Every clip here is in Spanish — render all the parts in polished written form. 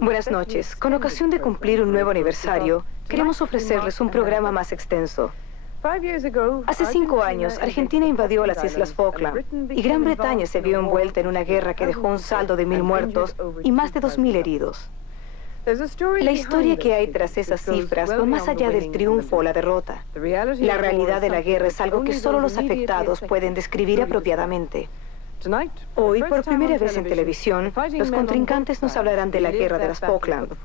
Buenas noches. Con ocasión de cumplir un nuevo aniversario, queremos ofrecerles un programa más extenso. Hace 5 años, Argentina invadió las Islas Falkland y Gran Bretaña se vio envuelta en una guerra que dejó un saldo de 1.000 muertos y más de 2.000 heridos. La historia que hay tras esas cifras va más allá del triunfo o la derrota. La realidad de la guerra es algo que solo los afectados pueden describir apropiadamente. Hoy, por primera vez en televisión, los contrincantes nos hablarán de la guerra de las Falkland.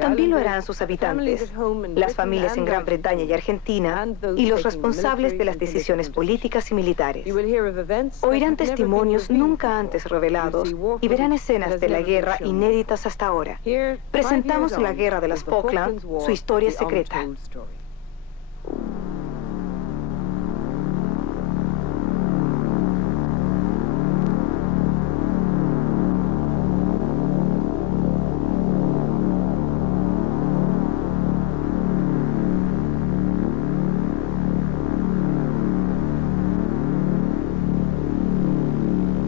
También lo harán sus habitantes, las familias en Gran Bretaña y Argentina, y los responsables de las decisiones políticas y militares. Oirán testimonios nunca antes revelados y verán escenas de la guerra inéditas hasta ahora. Presentamos la guerra de las Falkland, su historia secreta.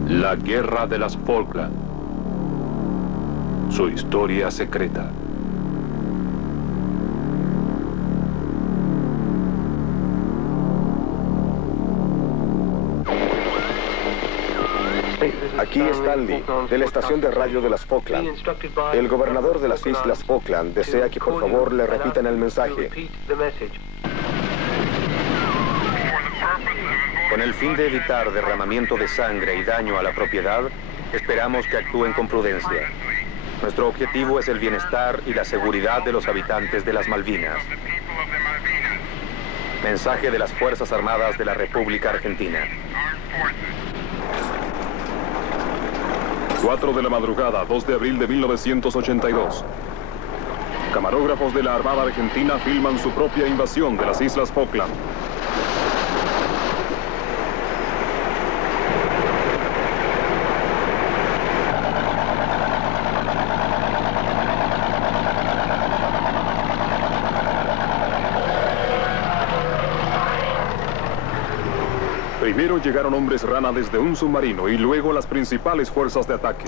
La guerra de las Falkland. Su historia secreta. Aquí Stanley, de la estación de radio de las Falkland. El gobernador de las Islas Falkland desea que por favor le repitan el mensaje. Con el fin de evitar derramamiento de sangre y daño a la propiedad, esperamos que actúen con prudencia. Nuestro objetivo es el bienestar y la seguridad de los habitantes de las Malvinas. Mensaje de las Fuerzas Armadas de la República Argentina. 4 de la madrugada, 2 de abril de 1982. Camarógrafos de la Armada Argentina filman su propia invasión de las Islas Falkland. Primero llegaron hombres rana desde un submarino y luego las principales fuerzas de ataque.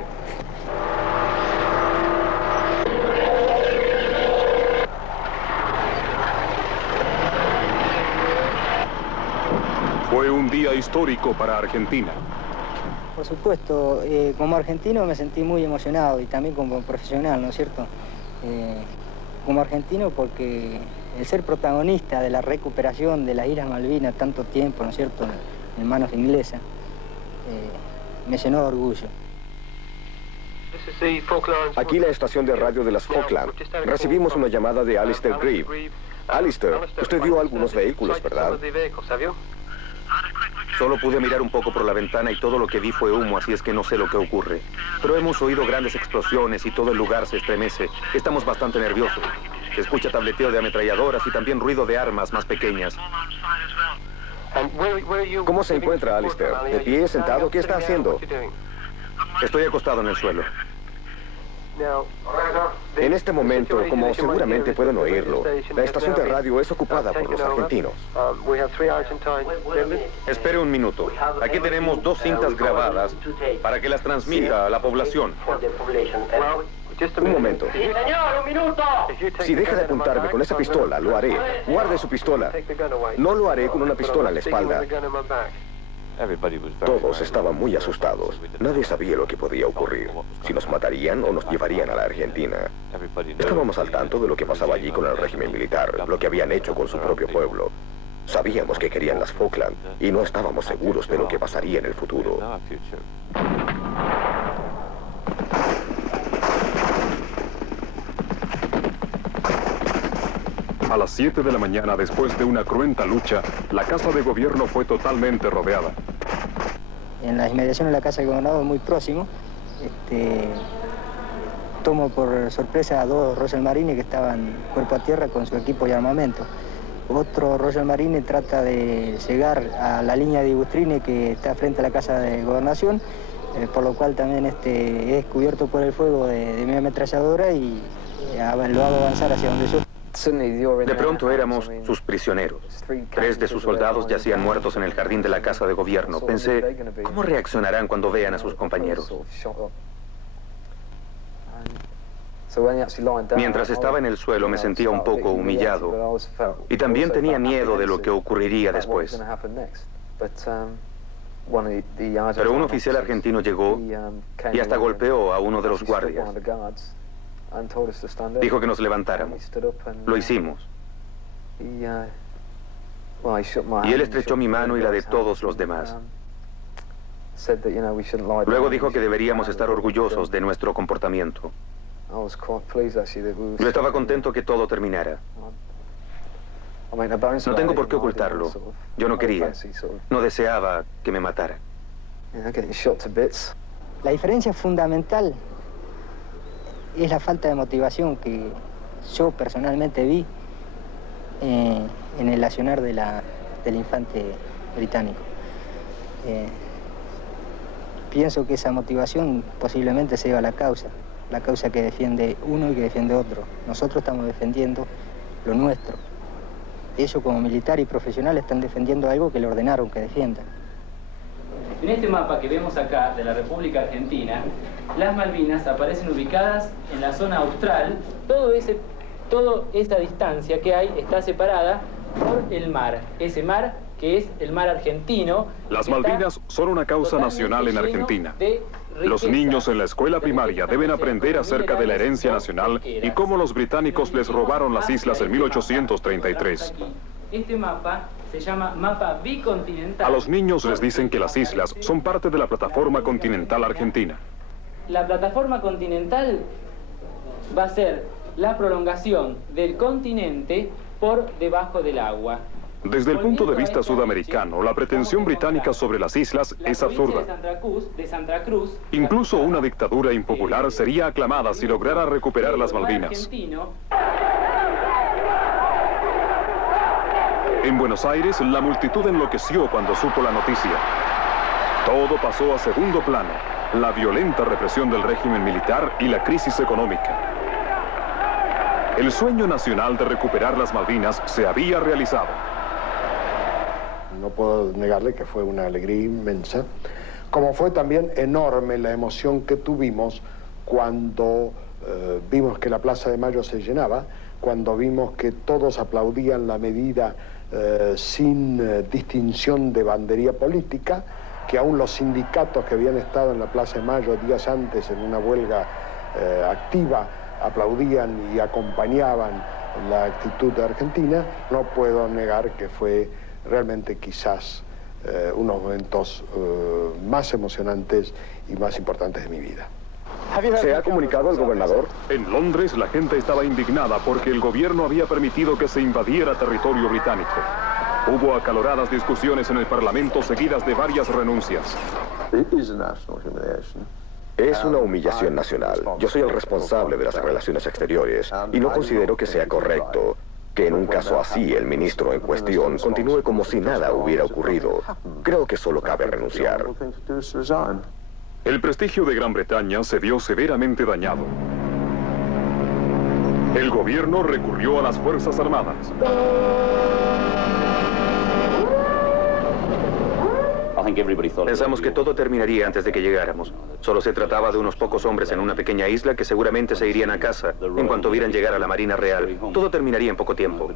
Fue un día histórico para Argentina. Por supuesto, como argentino me sentí muy emocionado y también como profesional, ¿no es cierto? Como argentino porque el ser protagonista de la recuperación de las Islas Malvinas tanto tiempo, ¿no es cierto?, en manos inglesas, me llenó de orgullo. Aquí la estación de radio de las Falkland. Recibimos una llamada de Alistair Grieve. Alistair, usted vio algunos vehículos, ¿verdad? Solo pude mirar un poco por la ventana y todo lo que vi fue humo, así es que no sé lo que ocurre. Pero hemos oído grandes explosiones y todo el lugar se estremece. Estamos bastante nerviosos. Se escucha tableteo de ametralladoras y también ruido de armas más pequeñas. ¿Cómo se encuentra, Alistair? ¿De pie, sentado? ¿Qué está haciendo? Estoy acostado en el suelo. En este momento, como seguramente pueden oírlo, la estación de radio es ocupada por los argentinos. Espere un minuto. Aquí tenemos 2 cintas grabadas para que las transmita a la población. Un momento. Si deja de apuntarme con esa pistola, lo haré. Guarde su pistola. No lo haré con una pistola en la espalda. Todos estaban muy asustados. Nadie sabía lo que podía ocurrir. Si nos matarían o nos llevarían a la Argentina. Estábamos al tanto de lo que pasaba allí con el régimen militar, lo que habían hecho con su propio pueblo. Sabíamos que querían las Falkland y no estábamos seguros de lo que pasaría en el futuro. A las 7 de la mañana, después de una cruenta lucha, la Casa de Gobierno fue totalmente rodeada. En las inmediaciones de la Casa de Gobernador, muy próximo, tomo por sorpresa a 2 Royal Marines que estaban cuerpo a tierra con su equipo y armamento. Otro Royal Marine trata de llegar a la línea de Ibustrine que está frente a la Casa de Gobernación, por lo cual también es cubierto por el fuego de mi ametralladora y lo hago avanzar hacia donde yo. De pronto éramos sus prisioneros. 3 de sus soldados yacían muertos en el jardín de la Casa de Gobierno. Pensé, ¿cómo reaccionarán cuando vean a sus compañeros? Mientras estaba en el suelo me sentía un poco humillado y también tenía miedo de lo que ocurriría después. Pero un oficial argentino llegó y hasta golpeó a uno de los guardias. Dijo que nos levantáramos. Lo hicimos. Y él estrechó mi mano y la de todos los demás. Luego dijo que deberíamos estar orgullosos de nuestro comportamiento. Yo estaba contento que todo terminara. No tengo por qué ocultarlo. Yo no quería. No deseaba que me matara. La diferencia fundamental es la falta de motivación que yo personalmente vi en el accionar del infante británico. Pienso que esa motivación posiblemente se deba a la causa que defiende uno y que defiende otro. Nosotros estamos defendiendo lo nuestro. Ellos como militar y profesional están defendiendo algo que le ordenaron que defiendan. En este mapa que vemos acá de la República Argentina, las Malvinas aparecen ubicadas en la zona austral. Toda esa distancia que hay está separada por el mar. Ese mar que es el mar argentino. Las Malvinas son una causa nacional en Argentina. Los niños en la escuela primaria deben aprender acerca de la herencia nacional y cómo los británicos les robaron las islas en 1833. Este mapa se llama mapa bicontinental. A los niños les dicen que las islas son parte de la plataforma continental argentina. La plataforma continental va a ser la prolongación del continente por debajo del agua. Desde el punto de vista sudamericano, la pretensión británica sobre las islas es absurda. Incluso una dictadura impopular sería aclamada si lograra recuperar las Malvinas. En Buenos Aires, la multitud enloqueció cuando supo la noticia. Todo pasó a segundo plano: la violenta represión del régimen militar y la crisis económica. El sueño nacional de recuperar las Malvinas se había realizado. No puedo negarle que fue una alegría inmensa, como fue también enorme la emoción que tuvimos cuando vimos que la Plaza de Mayo se llenaba, cuando vimos que todos aplaudían la medida sin distinción de bandería política, que aún los sindicatos que habían estado en la Plaza de Mayo días antes en una huelga activa aplaudían y acompañaban la actitud de Argentina. No puedo negar que fue realmente quizás unos momentos más emocionantes y más importantes de mi vida. ¿Se ha comunicado al gobernador? En Londres, la gente estaba indignada porque el gobierno había permitido que se invadiera territorio británico. Hubo acaloradas discusiones en el Parlamento seguidas de varias renuncias. Es una humillación nacional. Yo soy el responsable de las relaciones exteriores y no considero que sea correcto que en un caso así el ministro en cuestión continúe como si nada hubiera ocurrido. Creo que solo cabe renunciar. El prestigio de Gran Bretaña se vio severamente dañado. El gobierno recurrió a las Fuerzas Armadas. Pensamos que todo terminaría antes de que llegáramos. Solo se trataba de unos pocos hombres en una pequeña isla que seguramente se irían a casa en cuanto vieran llegar a la Marina Real. Todo terminaría en poco tiempo.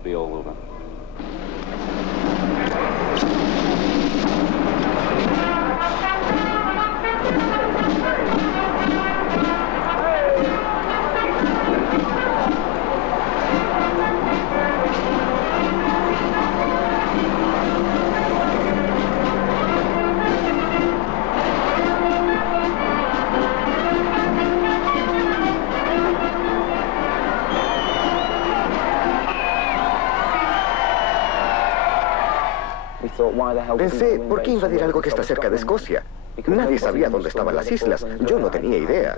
Pensé, ¿por qué invadir algo que está cerca de Escocia? Nadie sabía dónde estaban las islas. Yo no tenía idea.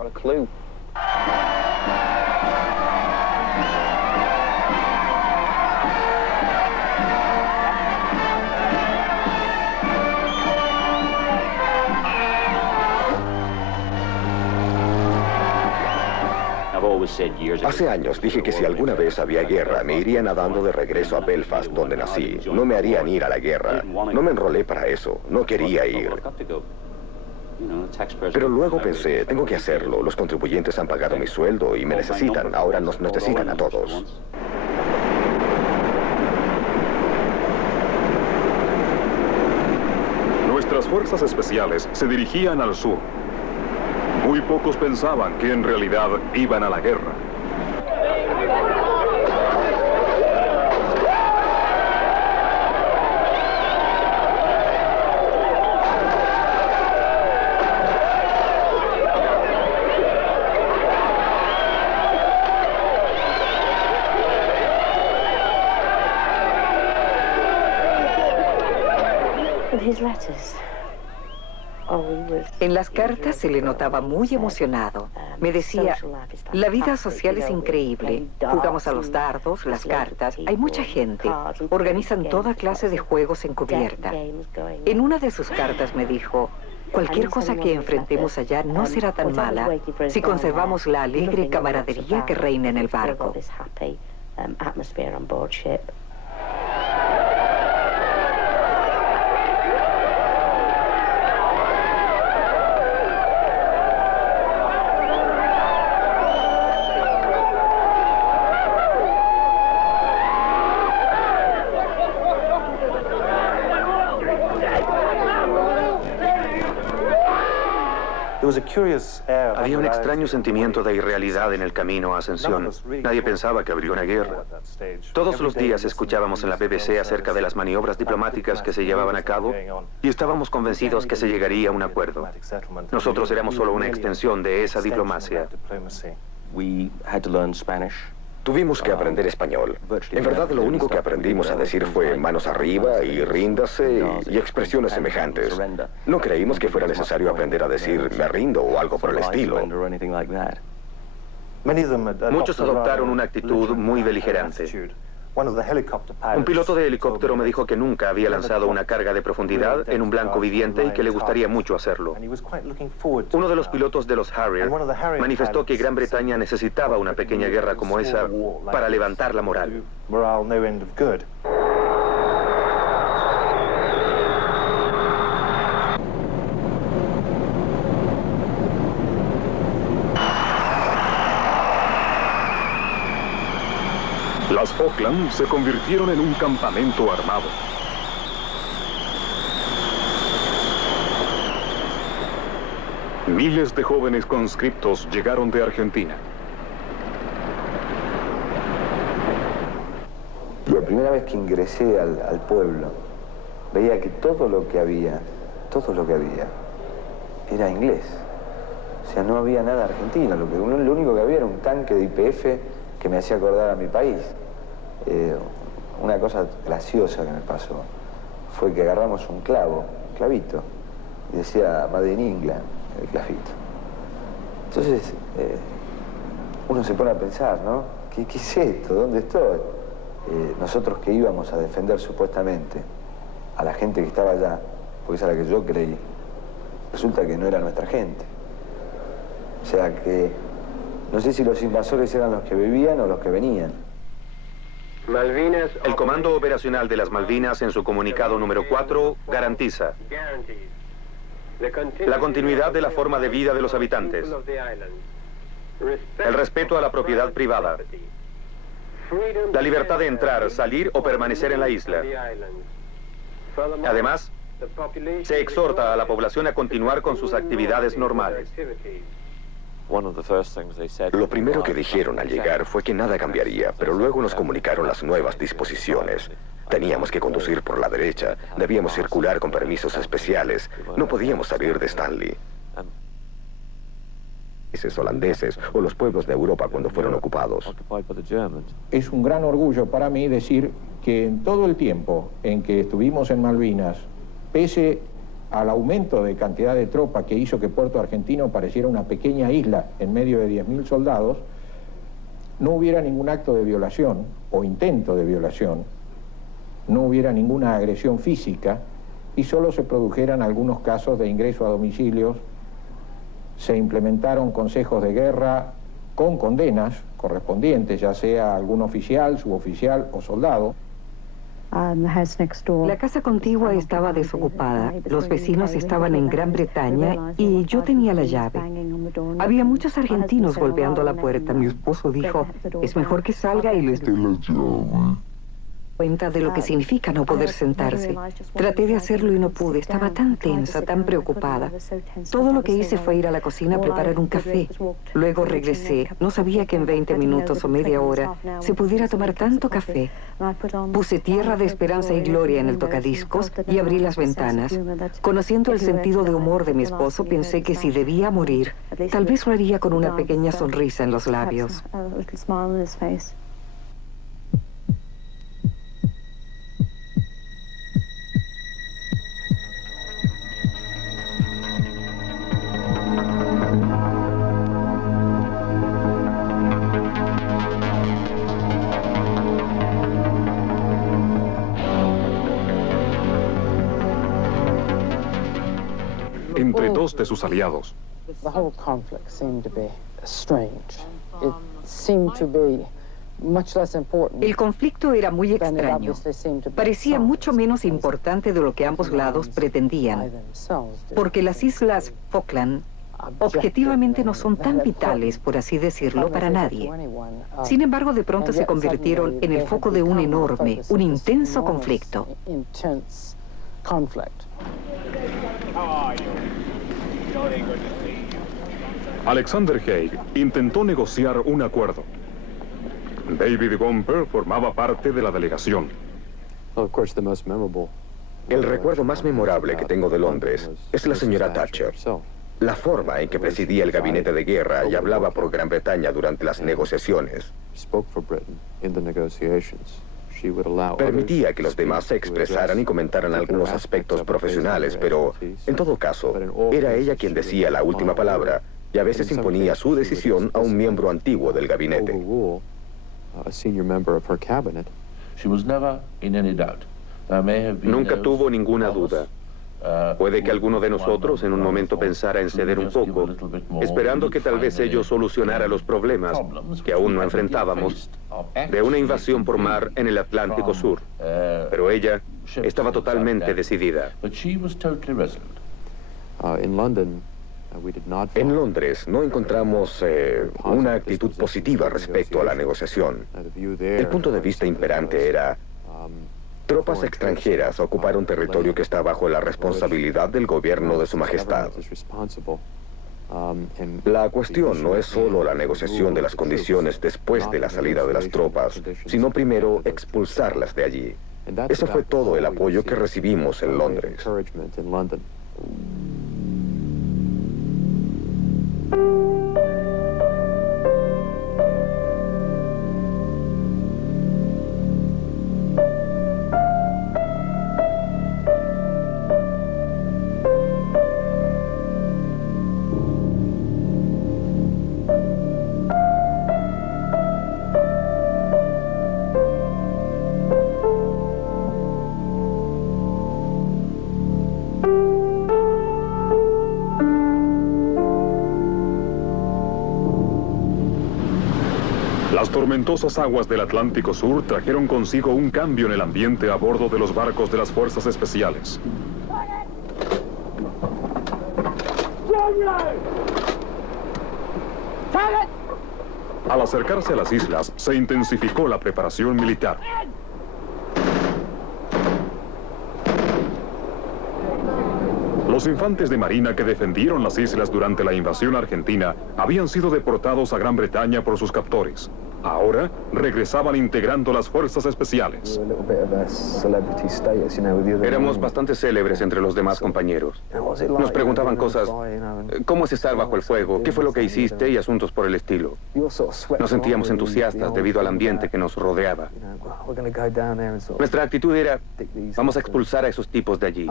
Hace años dije que si alguna vez había guerra, me iría nadando de regreso a Belfast, donde nací. No me harían ir a la guerra. No me enrolé para eso. No quería ir. Pero luego pensé, tengo que hacerlo. Los contribuyentes han pagado mi sueldo y me necesitan. Ahora nos necesitan a todos. Nuestras fuerzas especiales se dirigían al sur. Muy pocos pensaban que en realidad iban a la guerra. En las cartas se le notaba muy emocionado. Me decía, la vida social es increíble. Jugamos a los dardos, las cartas, hay mucha gente. Organizan toda clase de juegos en cubierta. En una de sus cartas me dijo, cualquier cosa que enfrentemos allá no será tan mala si conservamos la alegre camaradería que reina en el barco. Había un extraño sentimiento de irrealidad en el camino a Ascensión. Nadie pensaba que habría una guerra. Todos los días escuchábamos en la BBC acerca de las maniobras diplomáticas que se llevaban a cabo y estábamos convencidos que se llegaría a un acuerdo. Nosotros éramos solo una extensión de esa diplomacia. Tuvimos que aprender español. En verdad, lo único que aprendimos a decir fue manos arriba y ríndase y expresiones semejantes. No creímos que fuera necesario aprender a decir me rindo o algo por el estilo. Muchos adoptaron una actitud muy beligerante. Un piloto de helicóptero me dijo que nunca había lanzado una carga de profundidad en un blanco viviente y que le gustaría mucho hacerlo. Uno de los pilotos de los Harrier manifestó que Gran Bretaña necesitaba una pequeña guerra como esa para levantar la moral. Las Falkland se convirtieron en un campamento armado. Miles de jóvenes conscriptos llegaron de Argentina. La primera vez que ingresé al pueblo, veía que todo lo que había, era inglés. O sea, no había nada argentino. Lo único que había era un tanque de YPF que me hacía acordar a mi país. Una cosa graciosa que me pasó fue que agarramos un clavito, y decía Made in England, el clavito. Entonces, uno se pone a pensar, ¿no? ¿Qué es esto? ¿Dónde estoy? Nosotros que íbamos a defender supuestamente a la gente que estaba allá, porque esa es la que yo creí, resulta que no era nuestra gente. O sea que no sé si los invasores eran los que vivían o los que venían. El Comando Operacional de las Malvinas, en su comunicado número 4, garantiza la continuidad de la forma de vida de los habitantes, el respeto a la propiedad privada, la libertad de entrar, salir o permanecer en la isla. Además, se exhorta a la población a continuar con sus actividades normales. Lo primero que dijeron al llegar fue que nada cambiaría, pero luego nos comunicaron las nuevas disposiciones. Teníamos que conducir por la derecha, debíamos circular con permisos especiales, no podíamos salir de Stanley. Holandeses o los pueblos de Europa cuando fueron ocupados. Es un gran orgullo para mí decir que en todo el tiempo en que estuvimos en Malvinas, pese al aumento de cantidad de tropa que hizo que Puerto Argentino pareciera una pequeña isla en medio de 10.000 soldados, no hubiera ningún acto de violación o intento de violación, no hubiera ninguna agresión física y solo se produjeran algunos casos de ingreso a domicilios. Se implementaron consejos de guerra con condenas correspondientes, ya sea algún oficial, suboficial o soldado. La casa contigua estaba desocupada, los vecinos estaban en Gran Bretaña y yo tenía la llave. Había muchos argentinos golpeando la puerta. Mi esposo dijo, es mejor que salga y les dé la llave. Cuenta de lo que significa no poder sentarse. Traté de hacerlo y no pude. Estaba tan tensa, tan preocupada. Todo lo que hice fue ir a la cocina a preparar un café. Luego regresé. No sabía que en 20 minutos o media hora se pudiera tomar tanto café. Puse Tierra de Esperanza y Gloria en el tocadiscos y abrí las ventanas. Conociendo el sentido de humor de mi esposo, pensé que si debía morir, tal vez lo haría con una pequeña sonrisa en los labios. Entre dos de sus aliados. El conflicto era muy extraño. Parecía mucho menos importante de lo que ambos lados pretendían, porque las islas Falkland objetivamente no son tan vitales, por así decirlo, para nadie. Sin embargo, de pronto se convirtieron en el foco de un enorme, un intenso conflicto. Alexander Haig intentó negociar un acuerdo. David Gomper formaba parte de la delegación. El recuerdo más memorable que tengo de Londres es la señora Thatcher. La forma en que presidía el gabinete de guerra y hablaba por Gran Bretaña durante las negociaciones. Permitía que los demás se expresaran y comentaran algunos aspectos profesionales, pero, en todo caso, era ella quien decía la última palabra y a veces imponía su decisión a un miembro antiguo del gabinete. Nunca tuvo ninguna duda. Puede que alguno de nosotros en un momento pensara en ceder un poco, esperando que tal vez ello solucionara los problemas que aún no enfrentábamos de una invasión por mar en el Atlántico Sur. Pero ella estaba totalmente decidida. En Londres no encontramos una actitud positiva respecto a la negociación. El punto de vista imperante era: tropas extranjeras ocuparon territorio que está bajo la responsabilidad del gobierno de Su Majestad. La cuestión no es solo la negociación de las condiciones después de la salida de las tropas, sino primero expulsarlas de allí. Ese fue todo el apoyo que recibimos en Londres. Las tormentosas aguas del Atlántico Sur trajeron consigo un cambio en el ambiente a bordo de los barcos de las fuerzas especiales. Al acercarse a las islas, se intensificó la preparación militar. Los infantes de marina que defendieron las islas durante la invasión argentina habían sido deportados a Gran Bretaña por sus captores. Ahora regresaban integrando las fuerzas especiales. Éramos bastante célebres entre los demás compañeros. Nos preguntaban cosas, ¿cómo es estar bajo el fuego? ¿Qué fue lo que hiciste? Y asuntos por el estilo. Nos sentíamos entusiastas debido al ambiente que nos rodeaba. Nuestra actitud era, vamos a expulsar a esos tipos de allí.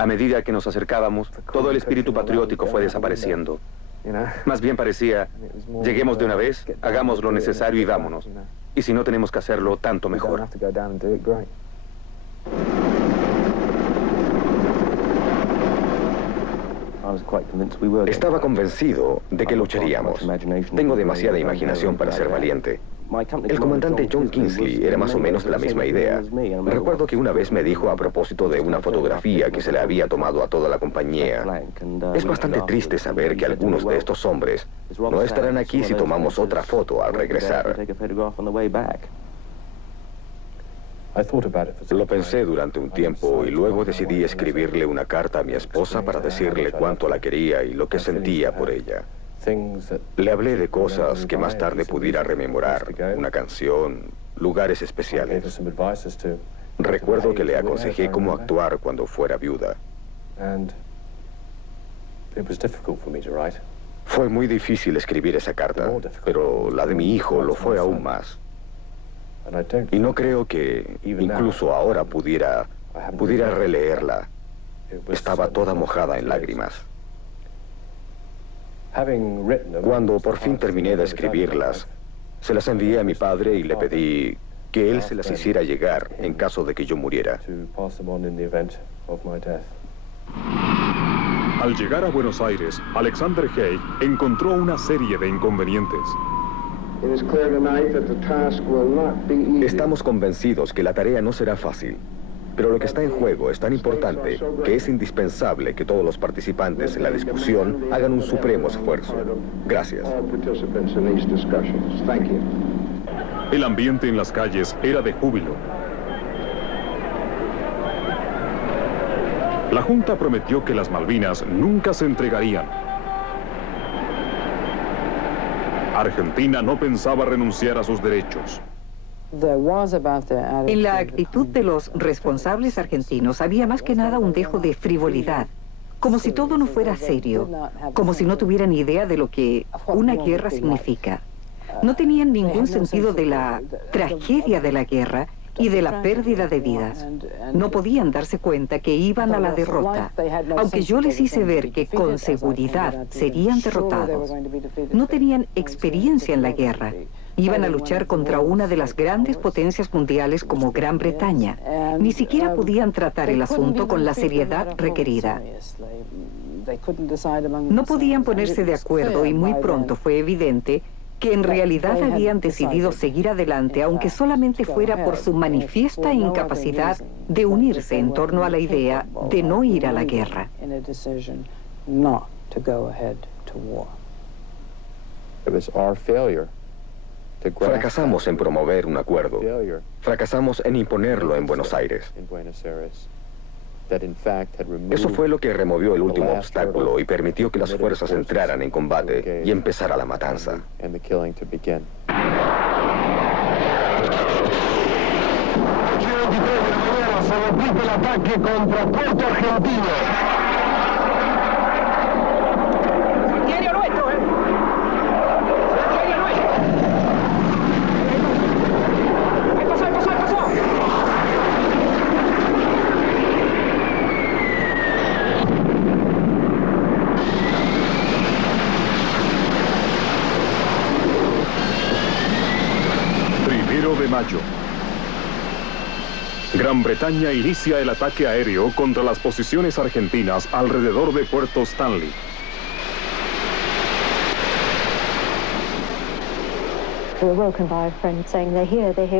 A medida que nos acercábamos, todo el espíritu patriótico fue desapareciendo. Más bien parecía, lleguemos de una vez, hagamos lo necesario y vámonos. Y si no tenemos que hacerlo, tanto mejor. Estaba convencido de que lucharíamos. Tengo demasiada imaginación para ser valiente. El comandante John Kingsley era más o menos de la misma idea. Recuerdo que una vez me dijo a propósito de una fotografía que se le había tomado a toda la compañía: es bastante triste saber que algunos de estos hombres no estarán aquí si tomamos otra foto al regresar. Lo pensé durante un tiempo y luego decidí escribirle una carta a mi esposa para decirle cuánto la quería y lo que sentía por ella. Le hablé de cosas que más tarde pudiera rememorar, una canción, lugares especiales. Recuerdo que le aconsejé cómo actuar cuando fuera viuda. Fue muy difícil escribir esa carta, pero la de mi hijo lo fue aún más. Y no creo que incluso ahora pudiera releerla. Estaba toda mojada en lágrimas. Cuando por fin terminé de escribirlas, se las envié a mi padre y le pedí que él se las hiciera llegar en caso de que yo muriera. Al llegar a Buenos Aires, Alexander Haig encontró una serie de inconvenientes. Estamos convencidos que la tarea no será fácil, pero lo que está en juego es tan importante que es indispensable que todos los participantes en la discusión hagan un supremo esfuerzo. Gracias. El ambiente en las calles era de júbilo. La Junta prometió que las Malvinas nunca se entregarían. Argentina no pensaba renunciar a sus derechos. En la actitud de los responsables argentinos había más que nada un dejo de frivolidad, como si todo no fuera serio, como si no tuvieran idea de lo que una guerra significa. No tenían ningún sentido de la tragedia de la guerra y de la pérdida de vidas. No podían darse cuenta que iban a la derrota, aunque yo les hice ver que con seguridad serían derrotados. No tenían experiencia en la guerra. Iban a luchar contra una de las grandes potencias mundiales como Gran Bretaña. Ni siquiera podían tratar el asunto con la seriedad requerida. No podían ponerse de acuerdo y muy pronto fue evidente que en realidad habían decidido seguir adelante, aunque solamente fuera por su manifiesta incapacidad de unirse en torno a la idea de no ir a la guerra. Fracasamos en promover un acuerdo. Fracasamos en imponerlo en Buenos Aires. Eso fue lo que removió el último obstáculo y permitió que las fuerzas entraran en combate y empezara la matanza. Se repite el ataque contra Puerto Argentino. Diario nuestro, Diario nuestro. Pasó. Primero de mayo. Gran Bretaña inicia el ataque aéreo contra las posiciones argentinas alrededor de Puerto Stanley.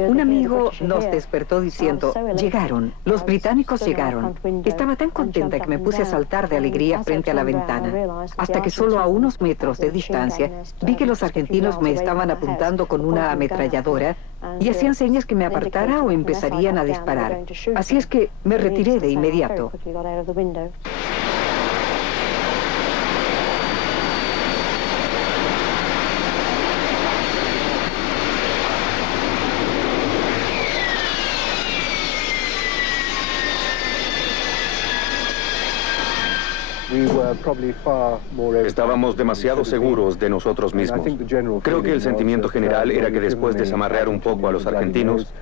Un amigo nos despertó diciendo, llegaron, los británicos llegaron. Estaba tan contenta que me puse a saltar de alegría frente a la ventana, hasta que solo a unos metros de distancia vi que los argentinos me estaban apuntando con una ametralladora y hacían señas que me apartara o empezarían a disparar. Así es que me retiré de inmediato. Estábamos demasiado seguros de nosotros mismos. Creo que el sentimiento general era que después de desamarrear un poco a los argentinos,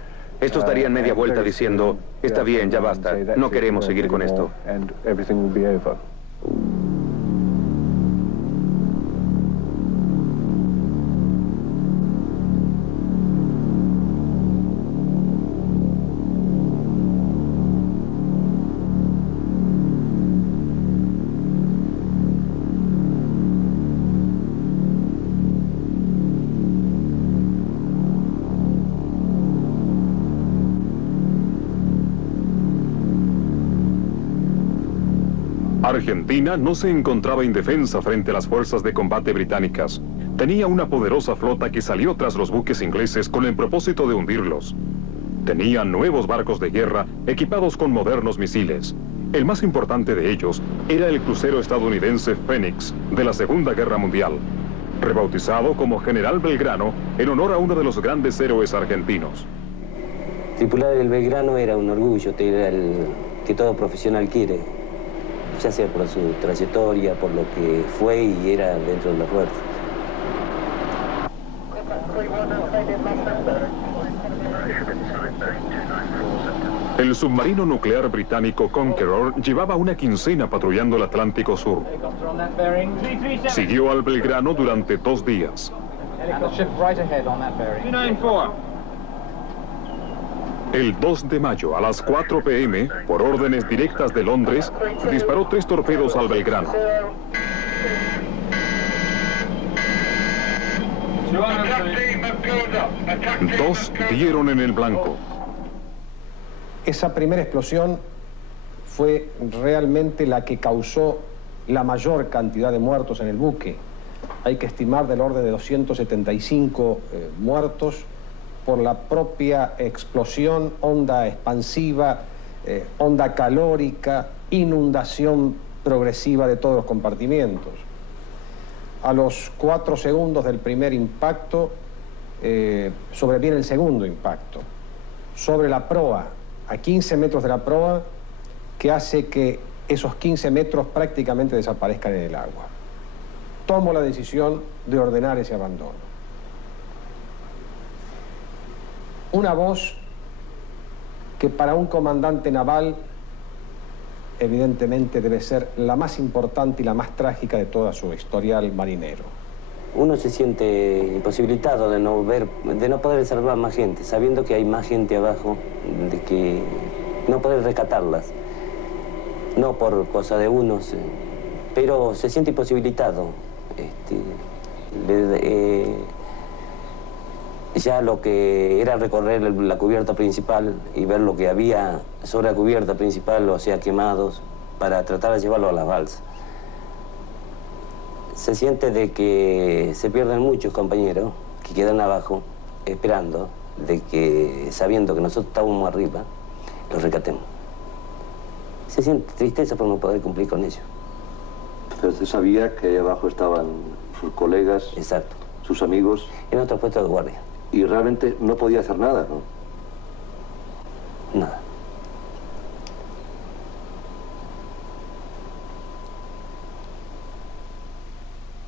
estos darían media vuelta diciendo, está bien, ya basta, no queremos seguir con esto. Argentina no se encontraba indefensa frente a las fuerzas de combate británicas. Tenía una poderosa flota que salió tras los buques ingleses con el propósito de hundirlos. Tenía nuevos barcos de guerra equipados con modernos misiles. El más importante de ellos era el crucero estadounidense Phoenix de la Segunda Guerra Mundial, rebautizado como General Belgrano en honor a uno de los grandes héroes argentinos. Tripular el Belgrano era un orgullo, era el que todo profesional quiere, ya sea por su trayectoria, por lo que fue y era dentro de la fuerza. El submarino nuclear británico Conqueror llevaba una quincena patrullando el Atlántico Sur. Siguió al Belgrano durante 2 días. El 2 de mayo, a las 4 p.m., por órdenes directas de Londres, disparó 3 torpedos al Belgrano. Dos dieron en el blanco. Esa primera explosión fue realmente la que causó la mayor cantidad de muertos en el buque. Hay que estimar del orden de 275 muertos por la propia explosión, onda expansiva, onda calórica, inundación progresiva de todos los compartimientos. A los 4 segundos del primer impacto sobreviene el segundo impacto, sobre la proa, a 15 metros de la proa, que hace que esos 15 metros prácticamente desaparezcan en el agua. Tomo la decisión de ordenar ese abandono. Una voz que para un comandante naval evidentemente debe ser la más importante y la más trágica de toda su historial marinero. Uno se siente imposibilitado de no poder salvar más gente, sabiendo que hay más gente abajo, de que no poder rescatarlas. No por cosa de unos, pero se siente imposibilitado. Ya lo que era recorrer la cubierta principal y ver lo que había sobre la cubierta principal, o sea, quemados, para tratar de llevarlo a las balsas. Se siente de que se pierden muchos compañeros que quedan abajo esperando, de que sabiendo que nosotros estábamos arriba, los rescatemos. Se siente tristeza por no poder cumplir con ello. Pero usted sabía que ahí abajo estaban sus colegas, exacto, sus amigos, en otro puesto de guardia. Y realmente no podía hacer nada, ¿no? Nada.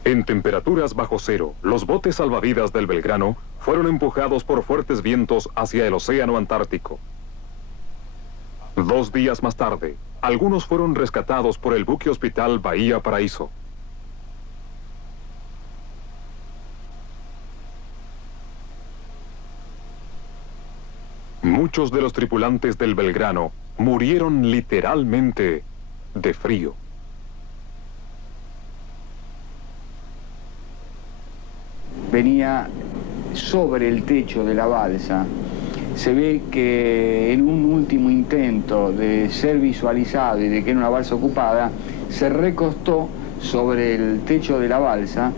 En temperaturas bajo cero, los botes salvavidas del Belgrano fueron empujados por fuertes vientos hacia el océano Antártico. 2 días más tarde, algunos fueron rescatados por el buque hospital Bahía Paraíso. Muchos de los tripulantes del Belgrano murieron literalmente de frío. Venía sobre el techo de la balsa. Se ve que en un último intento de ser visualizado y de que era una balsa ocupada, se recostó sobre el techo de la balsa,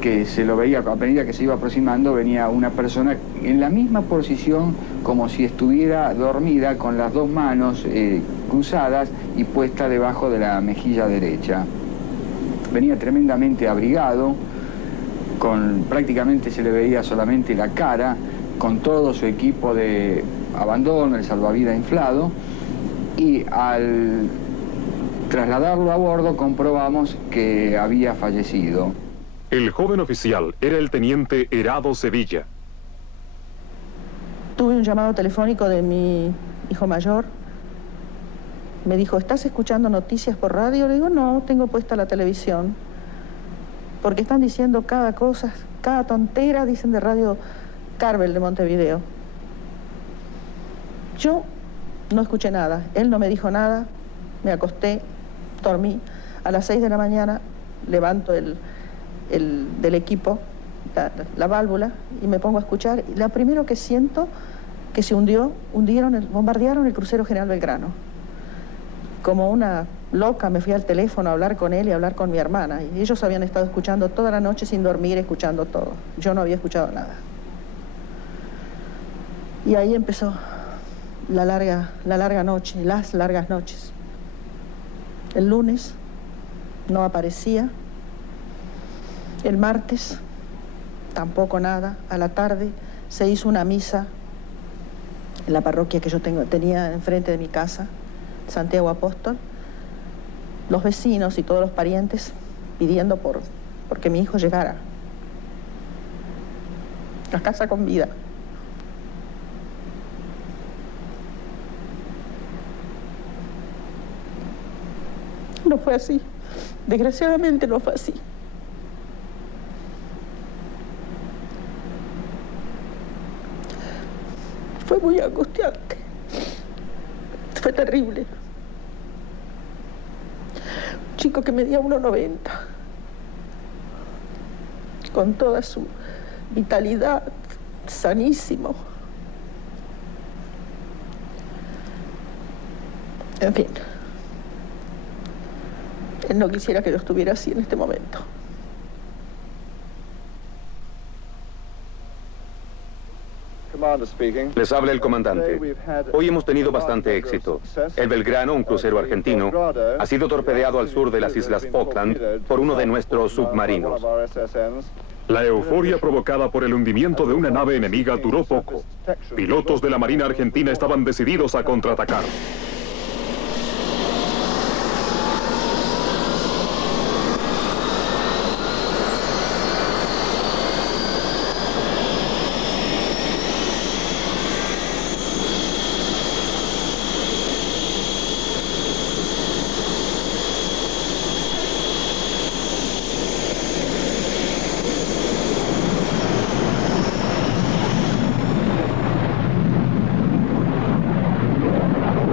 que se lo veía, a medida que se iba aproximando, venía una persona en la misma posición como si estuviera dormida, con las 2 manos cruzadas y puesta debajo de la mejilla derecha. Venía tremendamente abrigado, prácticamente se le veía solamente la cara, con todo su equipo de abandono, el salvavidas inflado, y al trasladarlo a bordo comprobamos que había fallecido. El joven oficial era el teniente Herado Sevilla. Tuve un llamado telefónico de mi hijo mayor. Me dijo, ¿estás escuchando noticias por radio? Le digo, no, tengo puesta la televisión. Porque están diciendo cada cosa, cada tontera, dicen de Radio Carvel de Montevideo. Yo no escuché nada, él no me dijo nada, me acosté, dormí. A las 6 de la mañana levanto del equipo, la válvula, y me pongo a escuchar. Y lo primero que siento, que se bombardearon el crucero General Belgrano. como una loca me fui al teléfono a hablar con él y a hablar con mi hermana. Y ellos habían estado escuchando toda la noche sin dormir, escuchando todo. Yo no había escuchado nada. Y ahí empezó la larga noche, las largas noches. El lunes no aparecía. El martes tampoco nada. A la tarde se hizo una misa en la parroquia que yo tenía enfrente de mi casa, Santiago Apóstol. Los vecinos y todos los parientes pidiendo porque mi hijo llegara a casa con vida. No fue así. Desgraciadamente no fue así. Fue muy angustiante. Fue terrible. Un chico que medía 1,90, con toda su vitalidad, sanísimo. En fin. Él no quisiera que yo estuviera así en este momento. Les habla el comandante. Hoy hemos tenido bastante éxito. El Belgrano, un crucero argentino, ha sido torpedeado al sur de las Islas Falkland por uno de nuestros submarinos. La euforia provocada por el hundimiento de una nave enemiga duró poco. Pilotos de la Marina Argentina estaban decididos a contraatacar.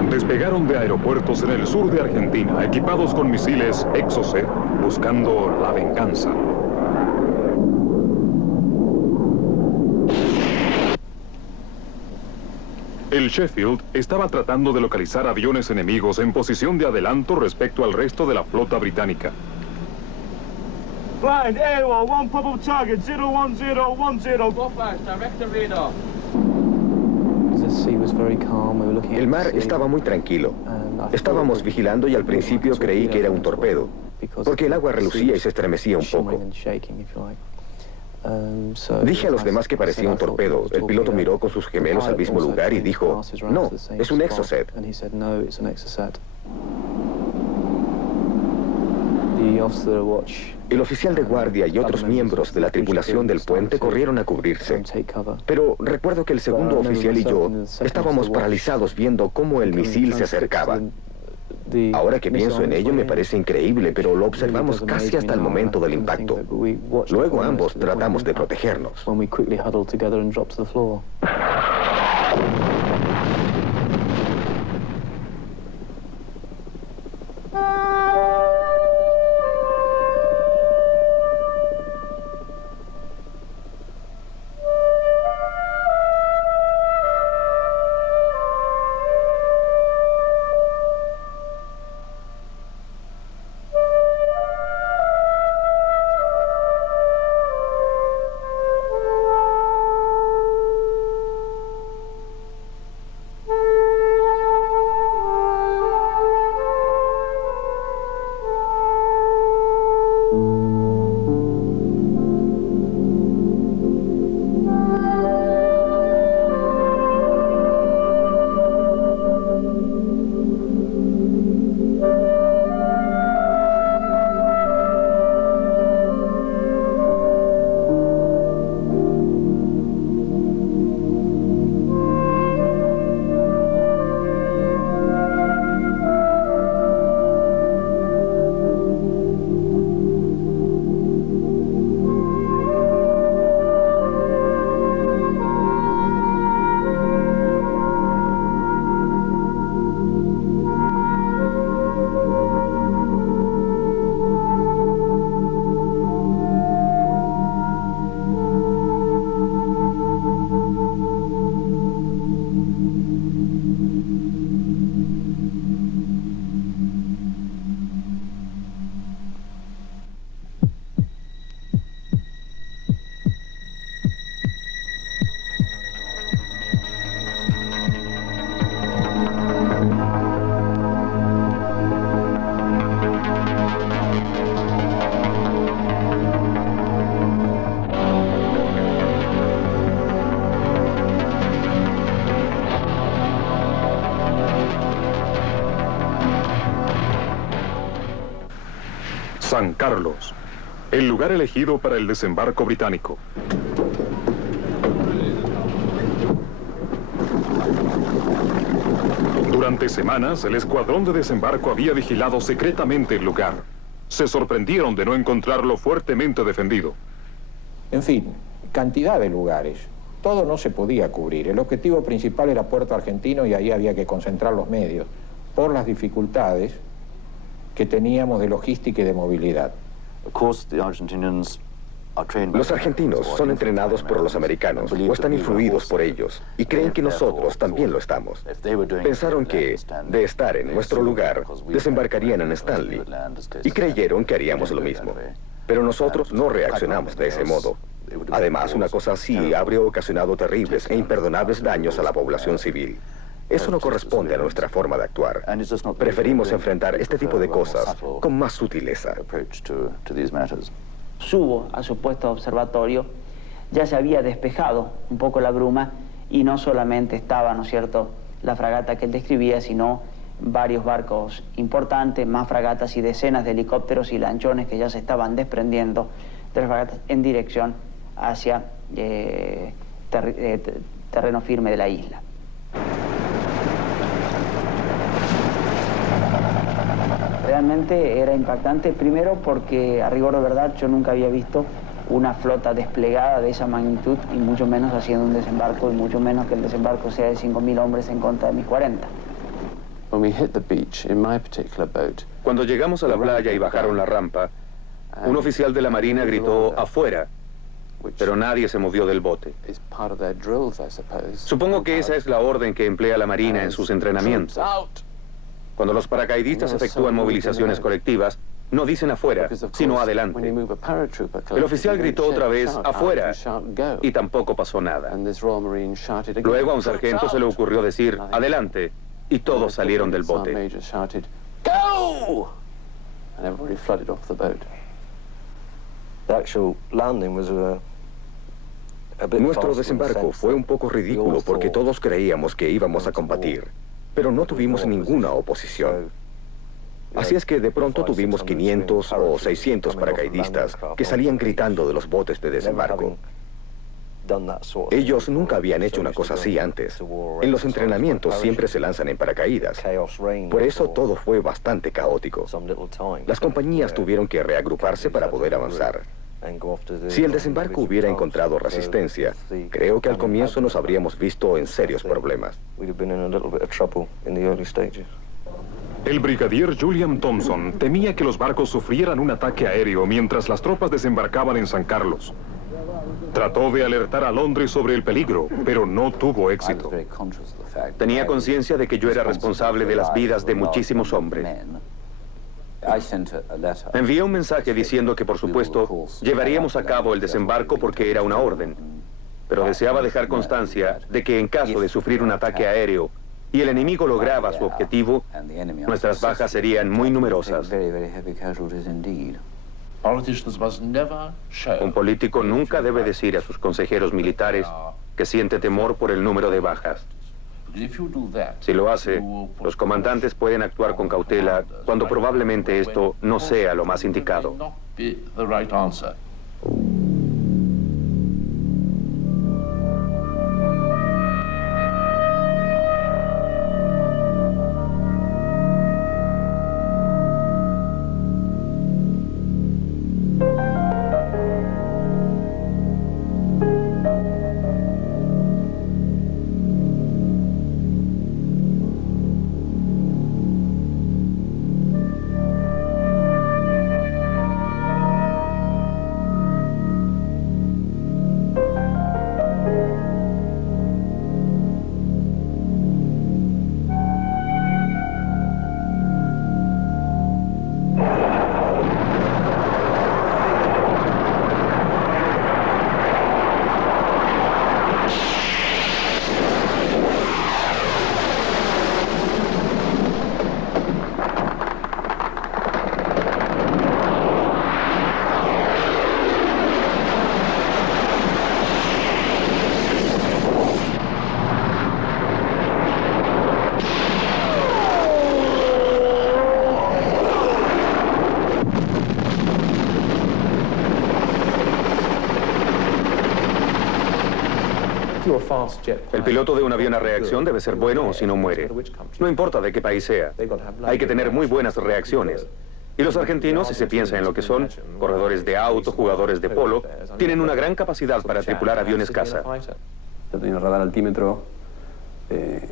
Despegaron de aeropuertos en el sur de Argentina, equipados con misiles Exocet, buscando la venganza. El Sheffield estaba tratando de localizar aviones enemigos en posición de adelanto respecto al resto de la flota británica. Blind, AWOL, one probable target, 01010. Go fast, direct the radar. El mar estaba muy tranquilo. Estábamos vigilando y al principio creí que era un torpedo, porque el agua relucía y se estremecía un poco. Dije a los demás que parecía un torpedo. El piloto miró con sus gemelos al mismo lugar y dijo, no, es un Exocet. El oficial de guardia y otros miembros de la tripulación del puente corrieron a cubrirse. Pero recuerdo que el segundo oficial y yo estábamos paralizados viendo cómo el misil se acercaba. Ahora que pienso en ello me parece increíble, pero lo observamos casi hasta el momento del impacto. Luego ambos tratamos de protegernos. San Carlos, el lugar elegido para el desembarco británico. Durante semanas, el escuadrón de desembarco había vigilado secretamente el lugar. Se sorprendieron de no encontrarlo fuertemente defendido. En fin, cantidad de lugares. Todo no se podía cubrir. El objetivo principal era Puerto Argentino y ahí había que concentrar los medios por las dificultades que teníamos de logística y de movilidad. Los argentinos son entrenados por los americanos o están influidos por ellos y creen que nosotros también lo estamos. Pensaron que, de estar en nuestro lugar, desembarcarían en Stanley y creyeron que haríamos lo mismo. Pero nosotros no reaccionamos de ese modo. Además, una cosa así habría ocasionado terribles e imperdonables daños a la población civil. Eso no corresponde a nuestra forma de actuar. Preferimos enfrentar este tipo de cosas con más sutileza. Subo a su puesto de observatorio, ya se había despejado un poco la bruma y no solamente estaba, ¿no es cierto?, la fragata que él describía, sino varios barcos importantes, más fragatas y decenas de helicópteros y lanchones que ya se estaban desprendiendo de las fragatas en dirección hacia terreno firme de la isla. Realmente era impactante, primero porque, a rigor de verdad, yo nunca había visto una flota desplegada de esa magnitud y mucho menos haciendo un desembarco y mucho menos que el desembarco sea de 5.000 hombres en contra de mis 40. Cuando llegamos a la playa y bajaron la rampa, un oficial de la Marina gritó «afuera», pero nadie se movió del bote. Supongo que esa es la orden que emplea la Marina en sus entrenamientos. Cuando los paracaidistas efectúan movilizaciones colectivas, no dicen afuera, sino adelante. El oficial gritó otra vez afuera y tampoco pasó nada. Luego a un sargento se le ocurrió decir adelante y todos salieron del bote. Nuestro desembarco fue un poco ridículo porque todos creíamos que íbamos a combatir, pero no tuvimos ninguna oposición. Así es que de pronto tuvimos 500 o 600 paracaidistas que salían gritando de los botes de desembarco. Ellos nunca habían hecho una cosa así antes. En los entrenamientos siempre se lanzan en paracaídas. Por eso todo fue bastante caótico. Las compañías tuvieron que reagruparse para poder avanzar. Si el desembarco hubiera encontrado resistencia, creo que al comienzo nos habríamos visto en serios problemas. El brigadier Julian Thompson temía que los barcos sufrieran un ataque aéreo mientras las tropas desembarcaban en San Carlos. Trató de alertar a Londres sobre el peligro, pero no tuvo éxito. Tenía conciencia de que yo era responsable de las vidas de muchísimos hombres. Envié un mensaje diciendo que, por supuesto, llevaríamos a cabo el desembarco porque era una orden, pero deseaba dejar constancia de que en caso de sufrir un ataque aéreo y el enemigo lograba su objetivo, nuestras bajas serían muy numerosas. Un político nunca debe decir a sus consejeros militares que siente temor por el número de bajas. Si lo hace, los comandantes pueden actuar con cautela cuando probablemente esto no sea lo más indicado. El piloto de un avión a reacción debe ser bueno o si no muere. No importa de qué país sea. Hay que tener muy buenas reacciones. Y los argentinos, si se piensa en lo que son, corredores de auto, jugadores de polo, tienen una gran capacidad para tripular aviones caza. Yo tenía el radar altímetro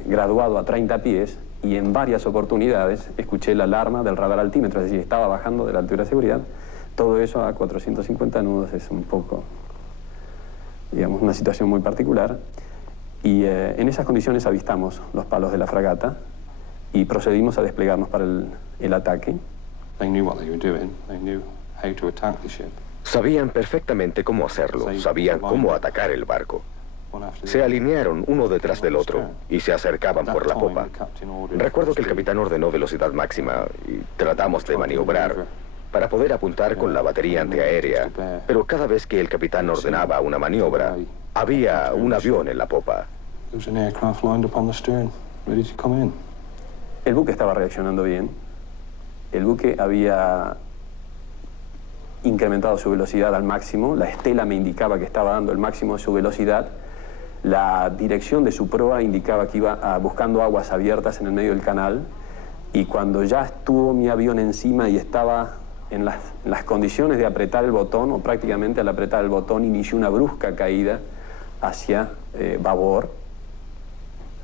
graduado a 30 pies y en varias oportunidades escuché la alarma del radar altímetro, es decir, estaba bajando de la altura de seguridad. Todo eso a 450 nudos es un poco, digamos, una situación muy particular. Y en esas condiciones avistamos los palos de la fragata y procedimos a desplegarnos para el ataque. Sabían perfectamente cómo hacerlo, sabían cómo atacar el barco. Se alinearon uno detrás del otro y se acercaban por la popa. Recuerdo que el capitán ordenó velocidad máxima y tratamos de maniobrar para poder apuntar con la batería antiaérea, pero cada vez que el capitán ordenaba una maniobra, había un avión en la popa. El buque estaba reaccionando bien. El buque había incrementado su velocidad al máximo. La estela me indicaba que estaba dando el máximo de su velocidad. La dirección de su proa indicaba que iba buscando aguas abiertas en el medio del canal. Y cuando ya estuvo mi avión encima y estaba en las condiciones de apretar el botón, o prácticamente al apretar el botón, inició una brusca caída hacia babor.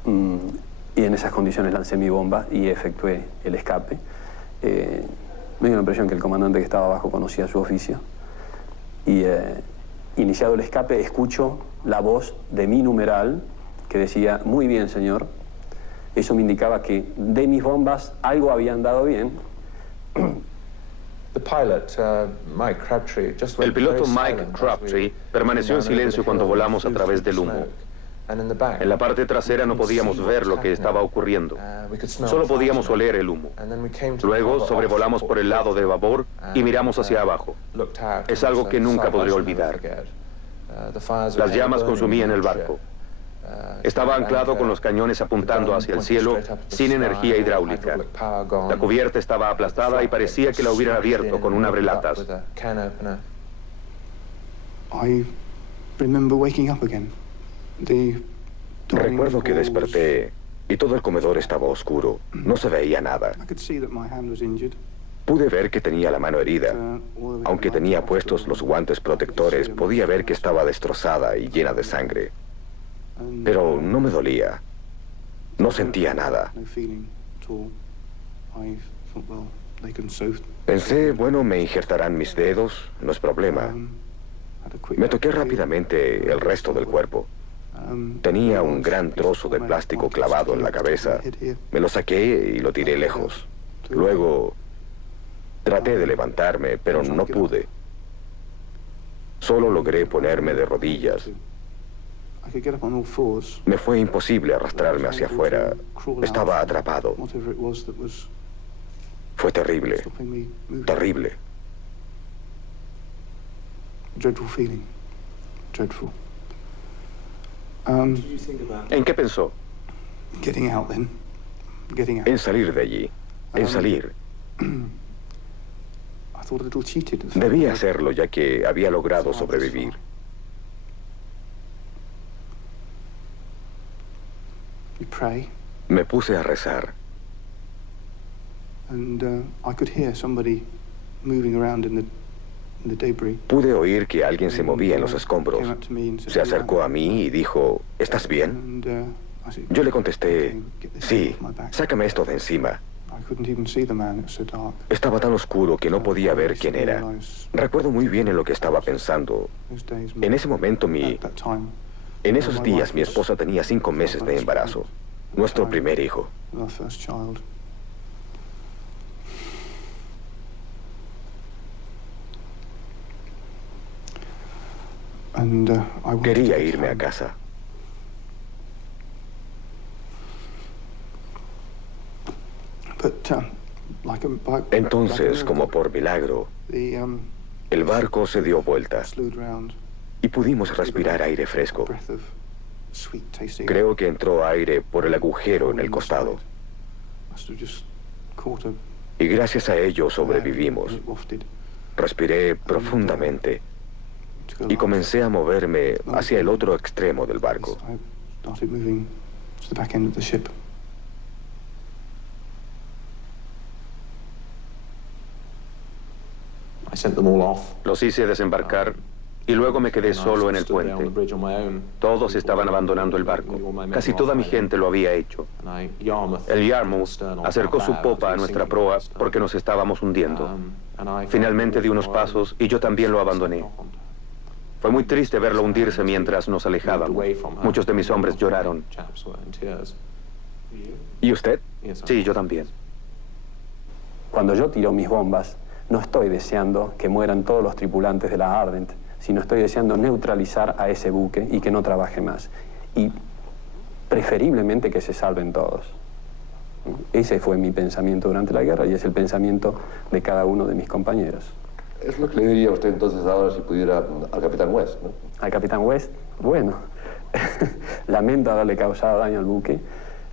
Y en esas condiciones lancé mi bomba y efectué el escape. Me dio la impresión que el comandante que estaba abajo conocía su oficio. Y iniciado el escape, escucho la voz de mi numeral que decía, muy bien, señor. Eso me indicaba que de mis bombas algo había andado bien. El piloto Mike Crabtree permaneció en silencio cuando volamos a través del humo. En la parte trasera no podíamos ver lo que estaba ocurriendo. Solo podíamos oler el humo. Luego sobrevolamos por el lado de babor y miramos hacia abajo. Es algo que nunca podré olvidar. Las llamas consumían el barco. Estaba anclado con los cañones apuntando hacia el cielo, sin energía hidráulica. La cubierta estaba aplastada y parecía que la hubieran abierto con un abrelatas. Recuerdo que desperté y todo el comedor estaba oscuro. No se veía nada. Pude ver que tenía la mano herida. Aunque tenía puestos los guantes protectores, podía ver que estaba destrozada y llena de sangre. Pero no me dolía. No sentía nada. Pensé, bueno, me injertarán mis dedos, no es problema. Me toqué rápidamente el resto del cuerpo. Tenía un gran trozo de plástico clavado en la cabeza. Me lo saqué y lo tiré lejos. Luego traté de levantarme, pero no pude. Solo logré ponerme de rodillas. Me fue imposible arrastrarme hacia afuera. Estaba atrapado. Fue terrible. Terrible. ¿En qué pensó? En salir de allí. En salir. Debía hacerlo ya que había logrado sobrevivir. Me puse a rezar. Pude oír que alguien se movía en los escombros. Se acercó a mí y dijo, ¿estás bien? Yo le contesté, sí, sácame esto de encima. Estaba tan oscuro que no podía ver quién era. Recuerdo muy bien en lo que estaba pensando. En ese momento En esos días mi esposa tenía 5 meses de embarazo. Nuestro primer hijo. Quería irme a casa. Entonces, como por milagro, el barco se dio vuelta y pudimos respirar aire fresco. Creo que entró aire por el agujero en el costado. Y gracias a ello sobrevivimos. Respiré profundamente y comencé a moverme hacia el otro extremo del barco. started moving to the back end of the ship. I sent them all off. Los hice desembarcar y luego me quedé solo en el puente. Todos estaban abandonando el barco. Casi toda mi gente lo había hecho. El Yarmouth acercó su popa a nuestra proa porque nos estábamos hundiendo. Finalmente di unos pasos y yo también lo abandoné. Fue muy triste verlo hundirse mientras nos alejábamos. Muchos de mis hombres lloraron. ¿Y usted? Sí, yo también. Cuando yo tiro mis bombas, no estoy deseando que mueran todos los tripulantes de la Ardent, sino estoy deseando neutralizar a ese buque y que no trabaje más. Y preferiblemente que se salven todos. Ese fue mi pensamiento durante la guerra y es el pensamiento de cada uno de mis compañeros. Es lo que le diría a usted entonces ahora si pudiera al Capitán West, ¿no? Al Capitán West, bueno, lamento haberle causado daño al buque,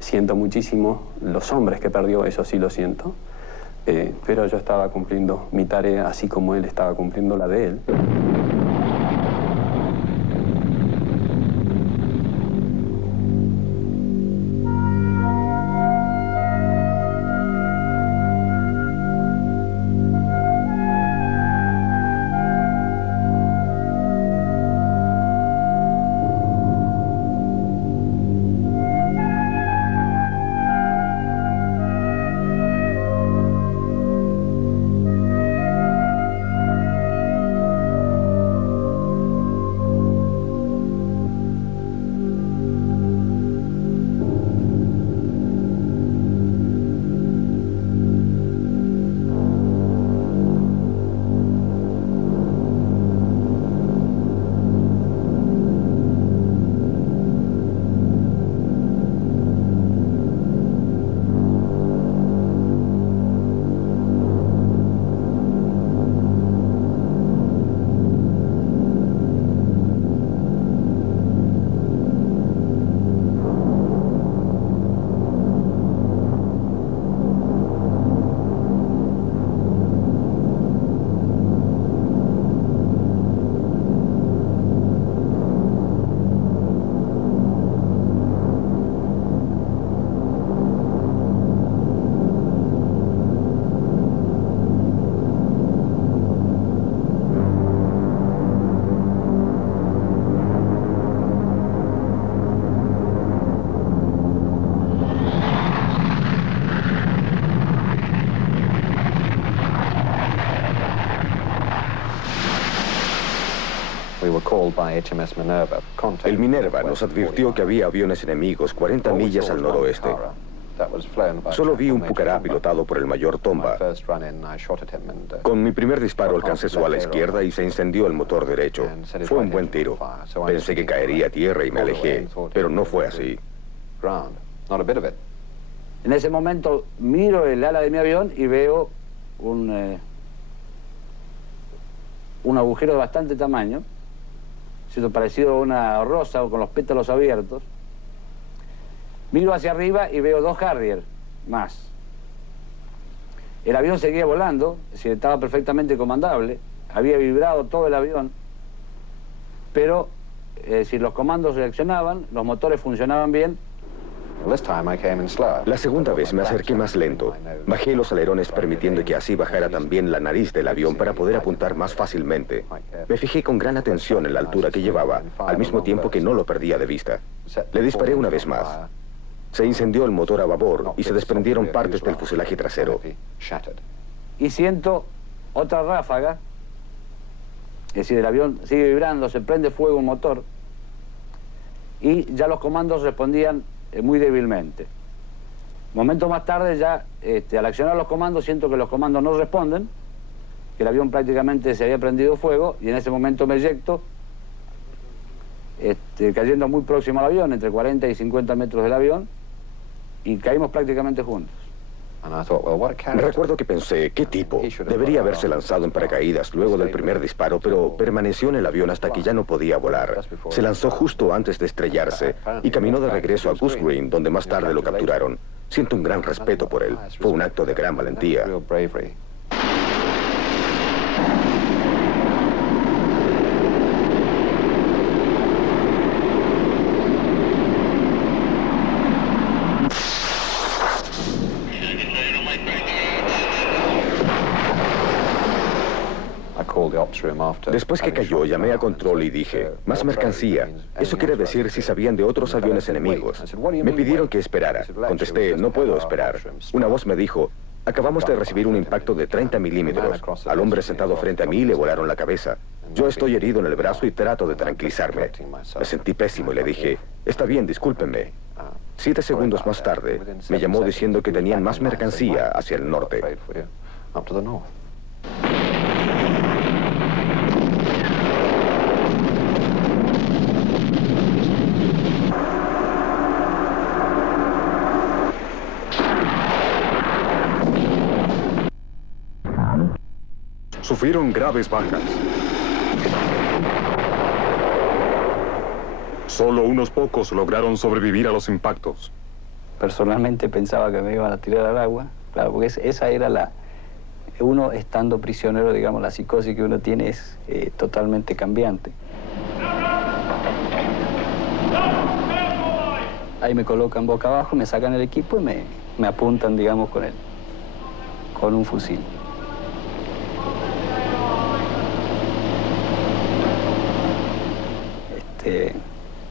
siento muchísimo los hombres que perdió, eso sí lo siento, pero yo estaba cumpliendo mi tarea así como él estaba cumpliendo la de él. El Minerva nos advirtió que había aviones enemigos 40 millas al noroeste. Solo vi un Pucará pilotado por el mayor Tomba. Con mi primer disparo alcancé su ala izquierda y se incendió el motor derecho. Fue un buen tiro. Pensé que caería a tierra y me alejé, pero no fue así. En ese momento miro el ala de mi avión y veo un agujero de bastante tamaño, parecido a una rosa con los pétalos abiertos. Miro hacia arriba y veo 2 Harrier más. El avión seguía volando, es decir, estaba perfectamente comandable, había vibrado todo el avión, pero si los comandos reaccionaban, los motores funcionaban bien. La segunda vez me acerqué más lento. Bajé los alerones permitiendo que así bajara también la nariz del avión para poder apuntar más fácilmente. Me fijé con gran atención en la altura que llevaba, al mismo tiempo que no lo perdía de vista. Le disparé una vez más. Se incendió el motor a babor y se desprendieron partes del fuselaje trasero. Y siento otra ráfaga, es decir, el avión sigue vibrando, se prende fuego un motor y ya los comandos respondían muy débilmente. Momentos más tarde ya, al accionar los comandos, siento que los comandos no responden, que el avión prácticamente se había prendido fuego y en ese momento me eyecto, cayendo muy próximo al avión, entre 40 y 50 metros del avión, y caímos prácticamente juntos. Recuerdo que pensé, ¿qué tipo? Debería haberse lanzado en paracaídas luego del primer disparo, pero permaneció en el avión hasta que ya no podía volar. Se lanzó justo antes de estrellarse y caminó de regreso a Goose Green, donde más tarde lo capturaron. Siento un gran respeto por él. Fue un acto de gran valentía. Después que cayó, llamé a control y dije, más mercancía. Eso quiere decir si sabían de otros aviones enemigos. Me pidieron que esperara. Contesté, no puedo esperar. Una voz me dijo, acabamos de recibir un impacto de 30 milímetros. Al hombre sentado frente a mí le volaron la cabeza. Yo estoy herido en el brazo y trato de tranquilizarme. Me sentí pésimo y le dije, está bien, discúlpenme. 7 segundos más tarde, me llamó diciendo que tenían más mercancía hacia el norte. Sufrieron graves bajas. Solo unos pocos lograron sobrevivir a los impactos. Personalmente pensaba que me iban a tirar al agua, claro, porque esa era uno estando prisionero, digamos, la psicosis que uno tiene es totalmente cambiante. Ahí me colocan boca abajo, me sacan el equipo y me apuntan, digamos, con un fusil.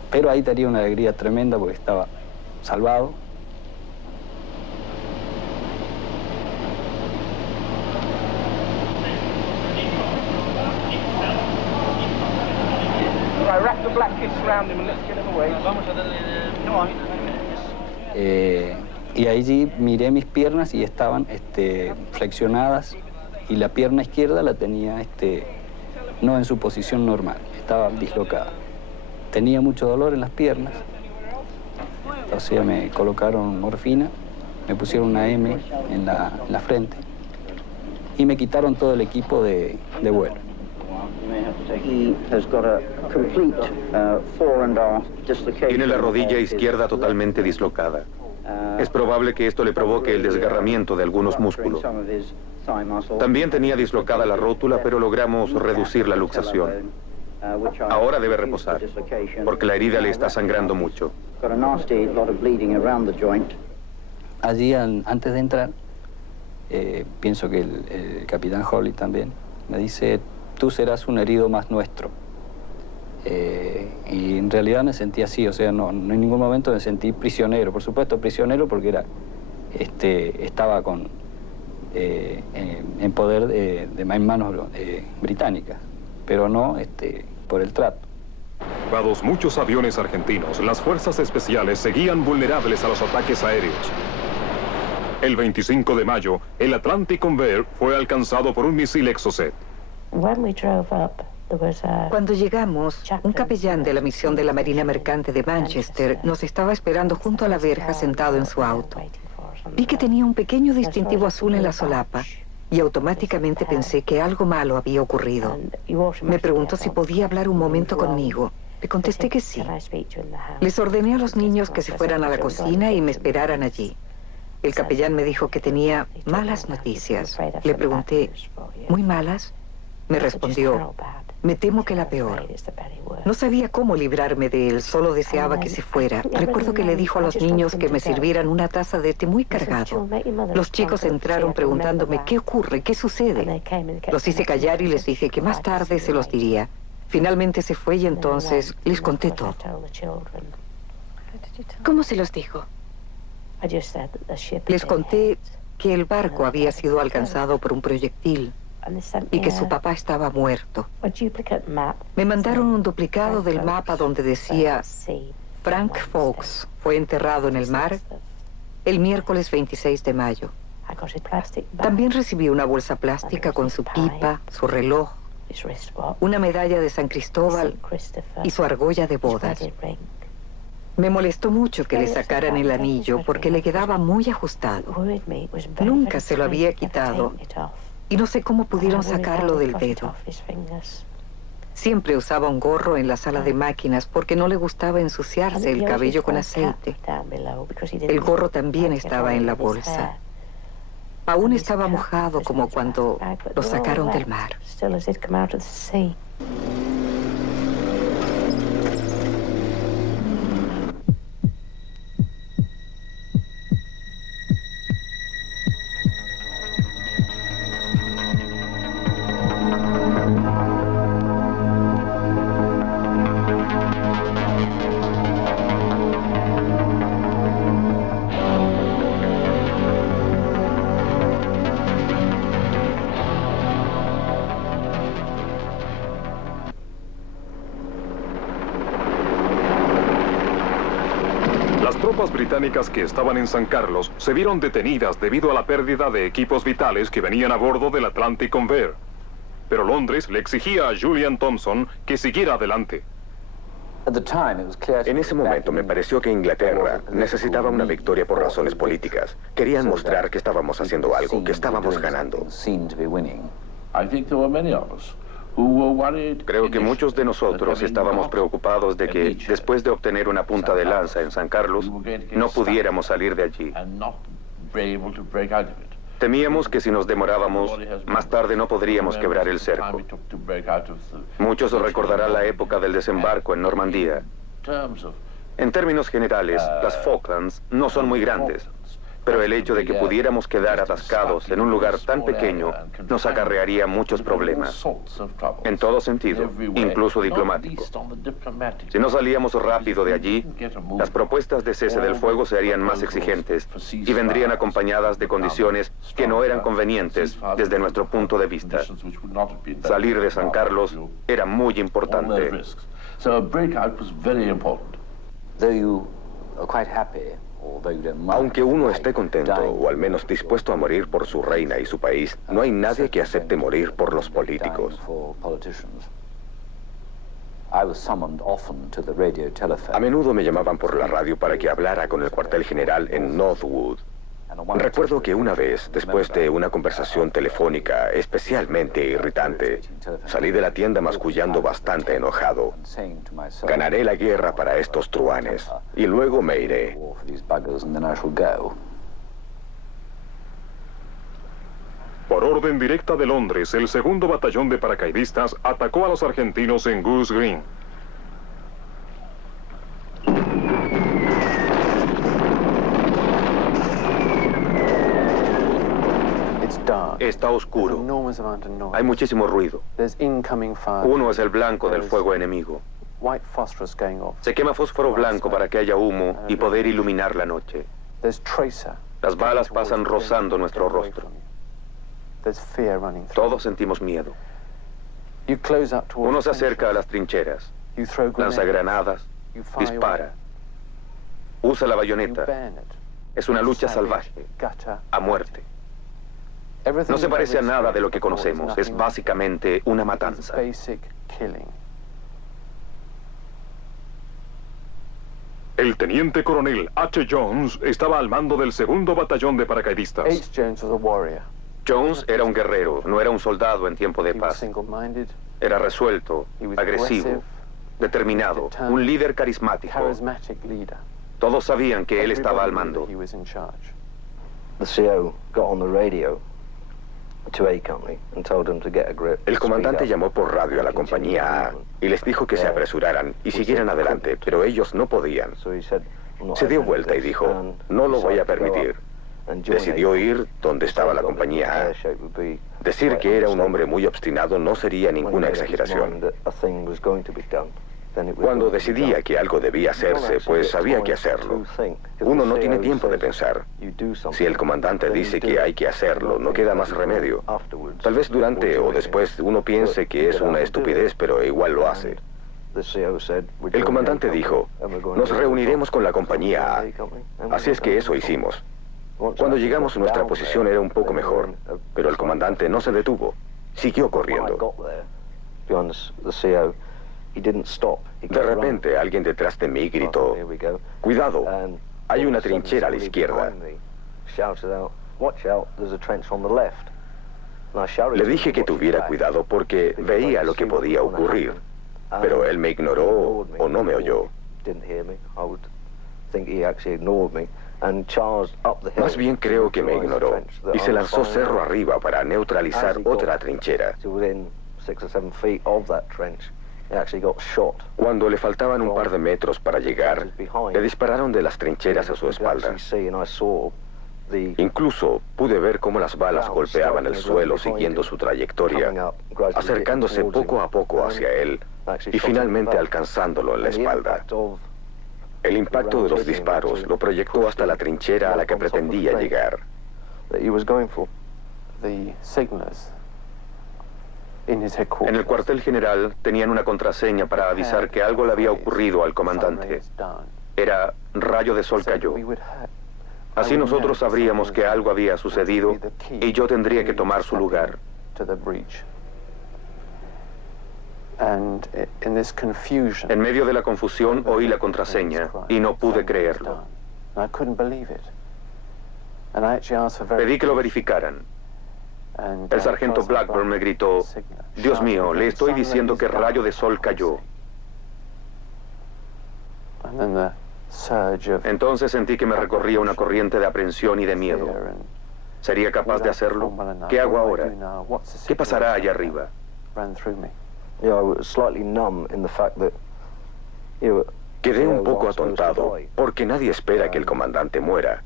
Pero ahí tenía una alegría tremenda porque estaba salvado. Y allí miré mis piernas y estaban flexionadas y la pierna izquierda la tenía no en su posición normal, estaba dislocada. Tenía mucho dolor en las piernas, o sea, me colocaron morfina, me pusieron una M en la frente y me quitaron todo el equipo de vuelo. Tiene la rodilla izquierda totalmente dislocada. Es probable que esto le provoque el desgarramiento de algunos músculos. También tenía dislocada la rótula, pero logramos reducir la luxación. Ahora debe reposar, porque la herida le está sangrando mucho. Allí, antes de entrar, pienso que el capitán Holly también me dice, tú serás un herido más nuestro. Y en realidad me sentí así, o sea, no en ningún momento me sentí prisionero. Por supuesto, prisionero porque estaba en poder en manos británicas, pero no por el trato. Dados muchos aviones argentinos, las fuerzas especiales seguían vulnerables a los ataques aéreos. El 25 de mayo, el Atlantic Convair fue alcanzado por un misil Exocet. Cuando llegamos, un capellán de la misión de la Marina Mercante de Manchester nos estaba esperando junto a la verja sentado en su auto. Vi que tenía un pequeño distintivo azul en la solapa y automáticamente pensé que algo malo había ocurrido. Me preguntó si podía hablar un momento conmigo. Le contesté que sí. Les ordené a los niños que se fueran a la cocina y me esperaran allí. El capellán me dijo que tenía malas noticias. Le pregunté, ¿muy malas? Me respondió, me temo que la peor. No sabía cómo librarme de él, solo deseaba que se fuera. Recuerdo que le dijo a los niños que me sirvieran una taza de té muy cargado. Los chicos entraron preguntándome, ¿qué ocurre? ¿Qué sucede? Los hice callar y les dije que más tarde se los diría. Finalmente se fue y entonces les conté todo. ¿Cómo se los dijo? Les conté que el barco había sido alcanzado por un proyectil y que su papá estaba muerto. Me mandaron un duplicado del mapa donde decía Frank Fox fue enterrado en el mar el miércoles 26 de mayo. También recibí una bolsa plástica con su pipa, su reloj, una medalla de San Cristóbal y su argolla de bodas. Me molestó mucho que le sacaran el anillo porque le quedaba muy ajustado. Nunca se lo había quitado y no sé cómo pudieron sacarlo del dedo. Siempre usaba un gorro en la sala de máquinas porque no le gustaba ensuciarse el cabello con aceite. El gorro también estaba en la bolsa. Aún estaba mojado como cuando lo sacaron del mar. tropas británicas que estaban en San Carlos se vieron detenidas debido a la pérdida de equipos vitales que venían a bordo del Atlantic Convair. Pero Londres le exigía a Julian Thompson que siguiera adelante. En ese momento me pareció que Inglaterra necesitaba una victoria por razones políticas. Querían mostrar que estábamos haciendo algo, que estábamos ganando. Creo que muchos de nosotros estábamos preocupados de que, después de obtener una punta de lanza en San Carlos, no pudiéramos salir de allí. Temíamos que si nos demorábamos, más tarde no podríamos quebrar el cerco. Muchos recordarán la época del desembarco en Normandía. En términos generales, las Falklands no son muy grandes, pero el hecho de que pudiéramos quedar atascados en un lugar tan pequeño nos acarrearía muchos problemas, en todo sentido, incluso diplomático. Si no salíamos rápido de allí, las propuestas de cese del fuego serían más exigentes y vendrían acompañadas de condiciones que no eran convenientes desde nuestro punto de vista. Salir de San Carlos era muy importante. Aunque uno esté contento, o al menos dispuesto a morir por su reina y su país, no hay nadie que acepte morir por los políticos. A menudo me llamaban por la radio para que hablara con el cuartel general en Northwood. Recuerdo que una vez, después de una conversación telefónica especialmente irritante, salí de la tienda mascullando bastante enojado. Ganaré la guerra para estos truanes, y luego me iré. Por orden directa de Londres, el 2º Batallón de Paracaidistas atacó a los argentinos en Goose Green. Está oscuro. Hay muchísimo ruido. Uno es el blanco del fuego enemigo. Se quema fósforo blanco para que haya humo y poder iluminar la noche. Las balas pasan rozando nuestro rostro. Todos sentimos miedo. Uno se acerca a las trincheras, lanza granadas, dispara, usa la bayoneta. Es una lucha salvaje, a muerte. No se parece a nada de lo que conocemos. Es básicamente una matanza. El teniente coronel H. Jones estaba al mando del 2º Batallón de Paracaidistas. Jones era un guerrero, no era un soldado en tiempo de paz. Era resuelto, agresivo, determinado, un líder carismático. Todos sabían que él estaba al mando. El comandante llamó por radio a la compañía A y les dijo que se apresuraran y siguieran adelante, pero ellos no podían. Se dio vuelta y dijo, no lo voy a permitir. Decidió ir donde estaba la compañía A. Decir que era un hombre muy obstinado no sería ninguna exageración. Cuando decidía que algo debía hacerse, pues había que hacerlo. Uno no tiene tiempo de pensar. Si el comandante dice que hay que hacerlo, no queda más remedio. Tal vez durante o después uno piense que es una estupidez, pero igual lo hace. El comandante dijo, nos reuniremos con la compañía A. Así es que eso hicimos. Cuando llegamos, nuestra posición era un poco mejor, pero el comandante no se detuvo. Siguió corriendo. De repente, alguien detrás de mí gritó, cuidado, hay una trinchera a la izquierda. Le dije que tuviera cuidado porque veía lo que podía ocurrir, pero él me ignoró o no me oyó. Más bien creo que me ignoró y se lanzó cerro arriba para neutralizar otra trinchera. Cuando le faltaban un par de metros para llegar, le dispararon de las trincheras a su espalda. Incluso pude ver cómo las balas golpeaban el suelo siguiendo su trayectoria, acercándose poco a poco hacia él y finalmente alcanzándolo en la espalda. El impacto de los disparos lo proyectó hasta la trinchera a la que pretendía llegar. En el cuartel general tenían una contraseña para avisar que algo le había ocurrido al comandante. era rayo de sol cayó. Así nosotros sabríamos que algo había sucedido y yo tendría que tomar su lugar. En medio de la confusión oí la contraseña y no pude creerlo. Pedí que lo verificaran. El sargento Blackburn me gritó: Dios mío, le estoy diciendo que rayo de sol cayó. Entonces sentí que me recorría una corriente de aprensión y de miedo. ¿Sería capaz de hacerlo? ¿Qué hago ahora? ¿Qué pasará allá arriba? Quedé un poco atontado, porque nadie espera que el comandante muera.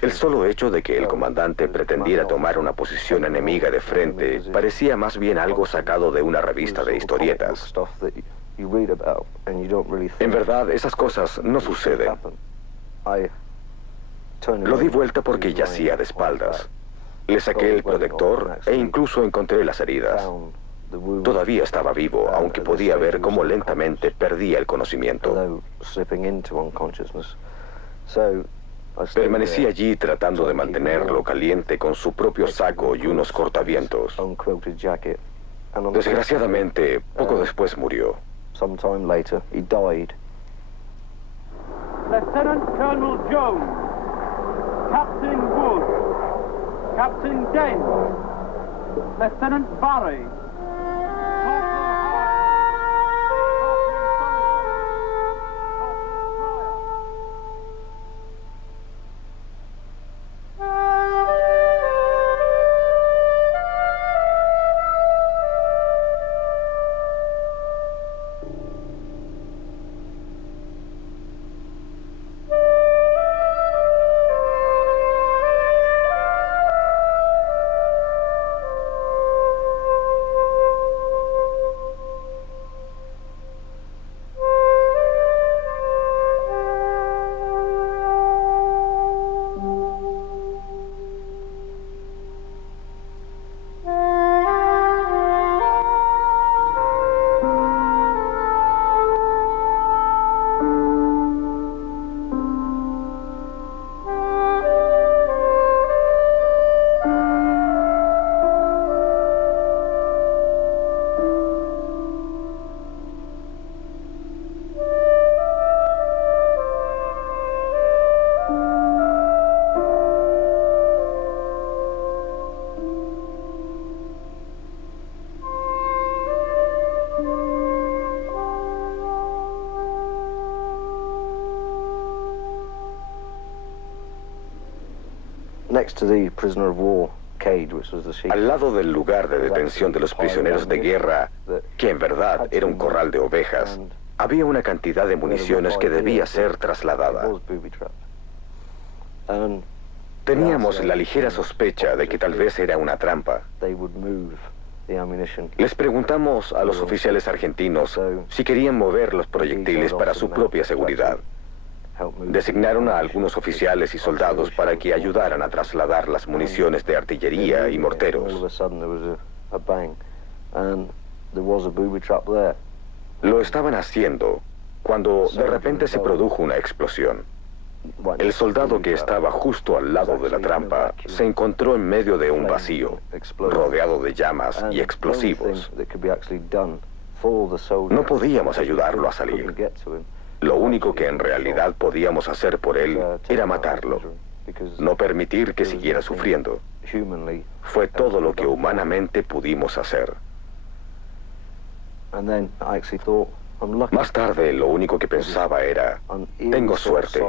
El solo hecho de que el comandante pretendiera tomar una posición enemiga de frente parecía más bien algo sacado de una revista de historietas. En verdad, esas cosas no suceden. Lo di vuelta porque yacía de espaldas. Le saqué el protector e incluso encontré las heridas. Todavía estaba vivo, aunque podía ver cómo lentamente perdía el conocimiento. Permanecí allí tratando de mantenerlo caliente con su propio saco y unos cortavientos. Desgraciadamente, poco después murió. Lieutenant Colonel Jones, Captain Wood, Captain Dent, Lieutenant Barry, Al lado del lugar de detención de los prisioneros de guerra, que en verdad era un corral de ovejas, había una cantidad de municiones que debía ser trasladada. Teníamos la ligera sospecha de que tal vez era una trampa. Les preguntamos a los oficiales argentinos si querían mover los proyectiles para su propia seguridad. Designaron a algunos oficiales y soldados para que ayudaran a trasladar las municiones de artillería y morteros. Lo estaban haciendo cuando de repente se produjo una explosión. El soldado que estaba justo al lado de la trampa se encontró en medio de un vacío, rodeado de llamas y explosivos. No podíamos ayudarlo a salir. Lo único que en realidad podíamos hacer por él era matarlo, no permitir que siguiera sufriendo. Fue todo lo que humanamente pudimos hacer. Más tarde, lo único que pensaba era: tengo suerte.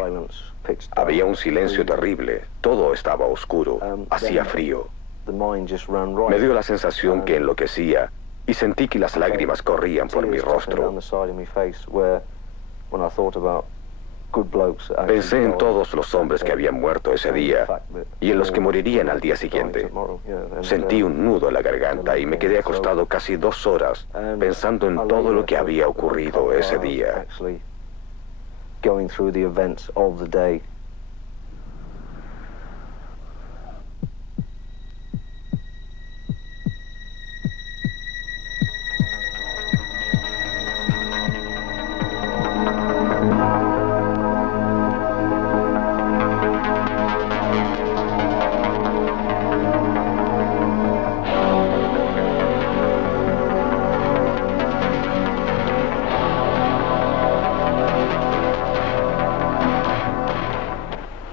Había un silencio terrible, todo estaba oscuro, hacía frío. Me dio la sensación que enloquecía y sentí que las lágrimas corrían por mi rostro. Pensé en todos los hombres que habían muerto ese día y en los que morirían al día siguiente. Sentí un nudo en la garganta y me quedé acostado casi 2 horas pensando en todo lo que había ocurrido ese día.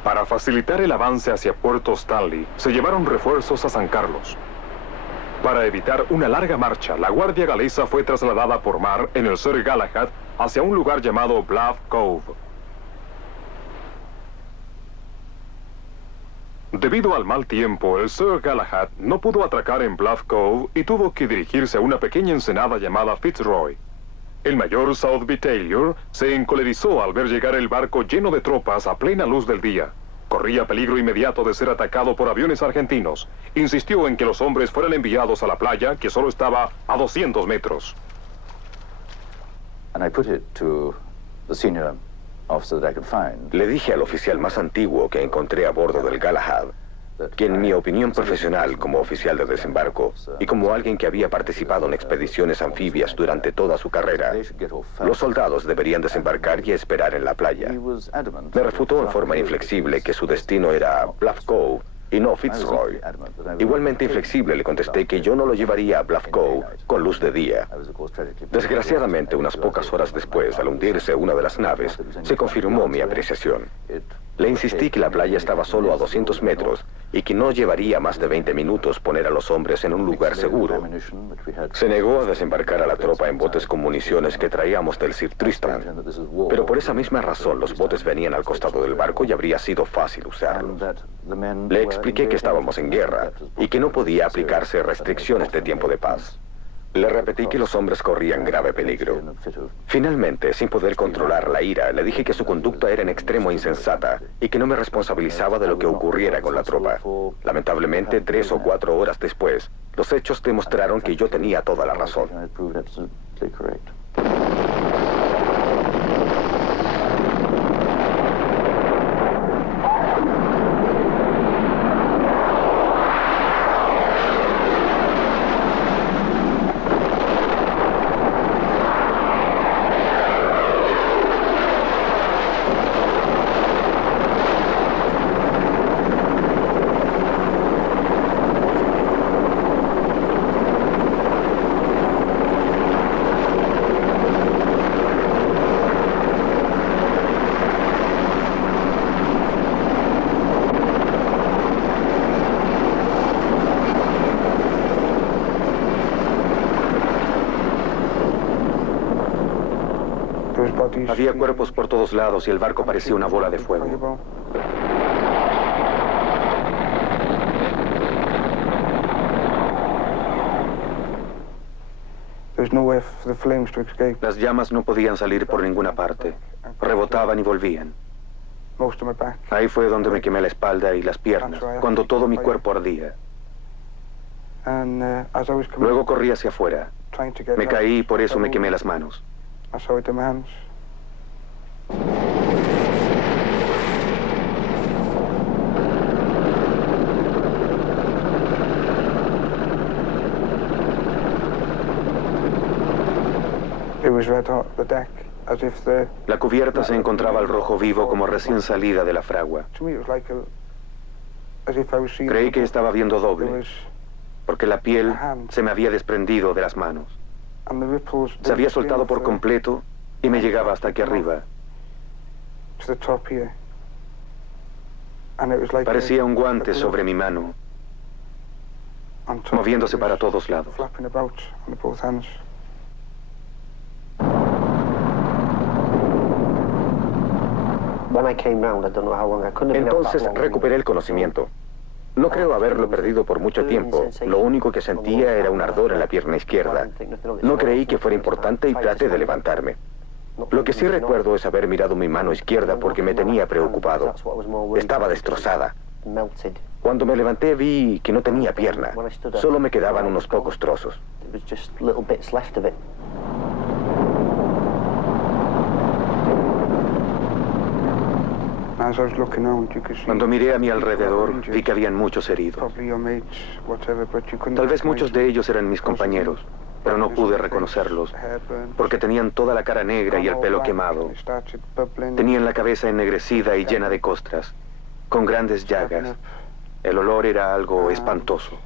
Para facilitar el avance hacia Puerto Stanley, se llevaron refuerzos a San Carlos. Para evitar una larga marcha, la Guardia Galesa fue trasladada por mar en el Sir Galahad hacia un lugar llamado Bluff Cove. Debido al mal tiempo, el Sir Galahad no pudo atracar en Bluff Cove y tuvo que dirigirse a una pequeña ensenada llamada Fitzroy. El mayor Southby Taylor se encolerizó al ver llegar el barco lleno de tropas a plena luz del día. Corría peligro inmediato de ser atacado por aviones argentinos. Insistió en que los hombres fueran enviados a la playa, que solo estaba a 200 metros. Le dije al oficial más antiguo que encontré a bordo del Galahad, que en mi opinión profesional como oficial de desembarco y como alguien que había participado en expediciones anfibias durante toda su carrera, los soldados deberían desembarcar y esperar en la playa. Me refutó en forma inflexible que su destino era Bluff Cove y no Fitzroy. Igualmente inflexible le contesté que yo no lo llevaría a Bluff Cove con luz de día. Desgraciadamente, unas pocas horas después, al hundirse una de las naves, se confirmó mi apreciación. Le insistí que la playa estaba solo a 200 metros y que no llevaría más de 20 minutos poner a los hombres en un lugar seguro. Se negó a desembarcar a la tropa en botes con municiones que traíamos del Sir Tristram, pero por esa misma razón los botes venían al costado del barco y habría sido fácil usarlos. Le expliqué que estábamos en guerra y que no podía aplicarse restricciones de tiempo de paz. Le repetí que los hombres corrían grave peligro. Finalmente, sin poder controlar la ira, le dije que su conducta era en extremo insensata y que no me responsabilizaba de lo que ocurriera con la tropa. Lamentablemente, 3 o 4 horas después, los hechos demostraron que yo tenía toda la razón. Había cuerpos por todos lados y el barco parecía una bola de fuego. Las llamas no podían salir por ninguna parte. Rebotaban y volvían. Ahí fue donde me quemé la espalda y las piernas, cuando todo mi cuerpo ardía. Luego corrí hacia afuera. Me caí y por eso me quemé las manos. La cubierta se encontraba al rojo vivo como recién salida de la fragua. Creí que estaba viendo doble, porque la piel se me había desprendido de las manos. Se había soltado por completo y me llegaba hasta aquí arriba. Parecía un guante sobre mi mano, moviéndose para todos lados. Entonces recuperé el conocimiento. No creo haberlo perdido por mucho tiempo. Lo único que sentía era un ardor en la pierna izquierda. No creí que fuera importante y traté de levantarme. Lo que sí recuerdo es haber mirado mi mano izquierda porque me tenía preocupado. Estaba destrozada. Cuando me levanté vi que no tenía pierna. Solo me quedaban unos pocos trozos. Cuando miré a mi alrededor, vi que habían muchos heridos. Tal vez muchos de ellos eran mis compañeros, pero no pude reconocerlos, porque tenían toda la cara negra y el pelo quemado. Tenían la cabeza ennegrecida y llena de costras, con grandes llagas. El olor era algo espantoso.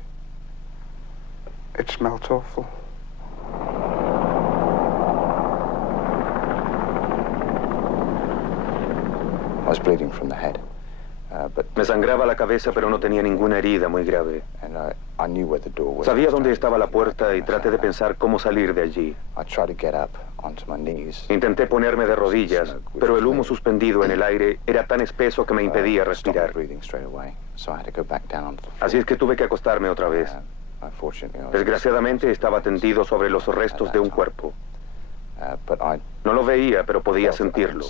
Me sangraba la cabeza, pero no tenía ninguna herida muy grave. Sabía dónde estaba la puerta y traté de pensar cómo salir de allí. Intenté ponerme de rodillas, pero el humo suspendido en el aire era tan espeso que me impedía respirar. Así es que tuve que acostarme otra vez. Desgraciadamente estaba tendido sobre los restos de un cuerpo. No lo veía, pero podía sentirlo.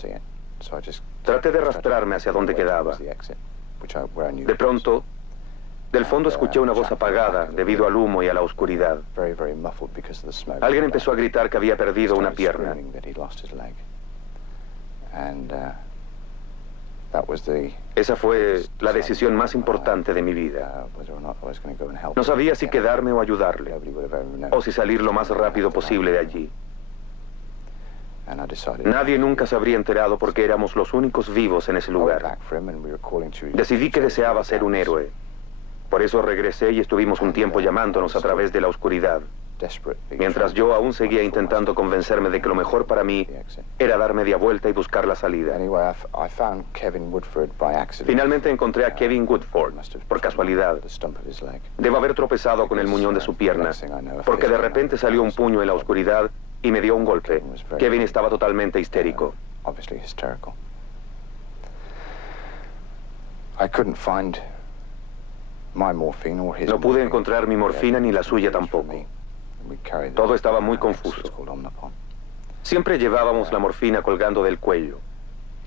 Traté de arrastrarme hacia donde quedaba. De pronto, del fondo escuché una voz apagada debido al humo y a la oscuridad. Alguien empezó a gritar que había perdido una pierna. Esa fue la decisión más importante de mi vida. No sabía si quedarme o ayudarle, o si salir lo más rápido posible de allí. Nadie nunca se habría enterado porque éramos los únicos vivos en ese lugar. Decidí que deseaba ser un héroe. Por eso regresé y estuvimos un tiempo llamándonos a través de la oscuridad, mientras yo aún seguía intentando convencerme de que lo mejor para mí era dar media vuelta y buscar la salida. Finalmente encontré a Kevin Woodford, por casualidad. Debo haber tropezado con el muñón de su pierna, porque de repente salió un puño en la oscuridad y me dio un golpe. Kevin estaba totalmente histérico. No pude encontrar mi morfina ni la suya tampoco. Todo estaba muy confuso. Siempre llevábamos la morfina colgando del cuello.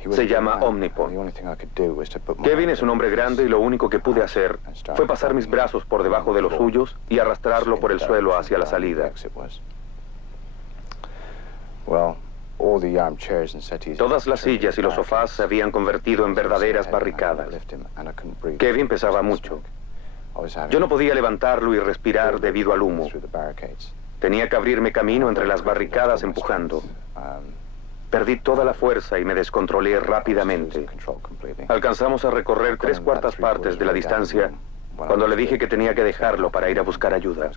Se llama Omnipod. Kevin es un hombre grande y lo único que pude hacer fue pasar mis brazos por debajo de los suyos y arrastrarlo por el suelo hacia la salida. Todas las sillas y los sofás se habían convertido en verdaderas barricadas. Kevin pesaba mucho. Yo no podía levantarlo y respirar debido al humo. Tenía que abrirme camino entre las barricadas empujando. Perdí toda la fuerza y me descontrolé rápidamente. Alcanzamos a recorrer 3/4 partes de la distancia cuando le dije que tenía que dejarlo para ir a buscar ayuda.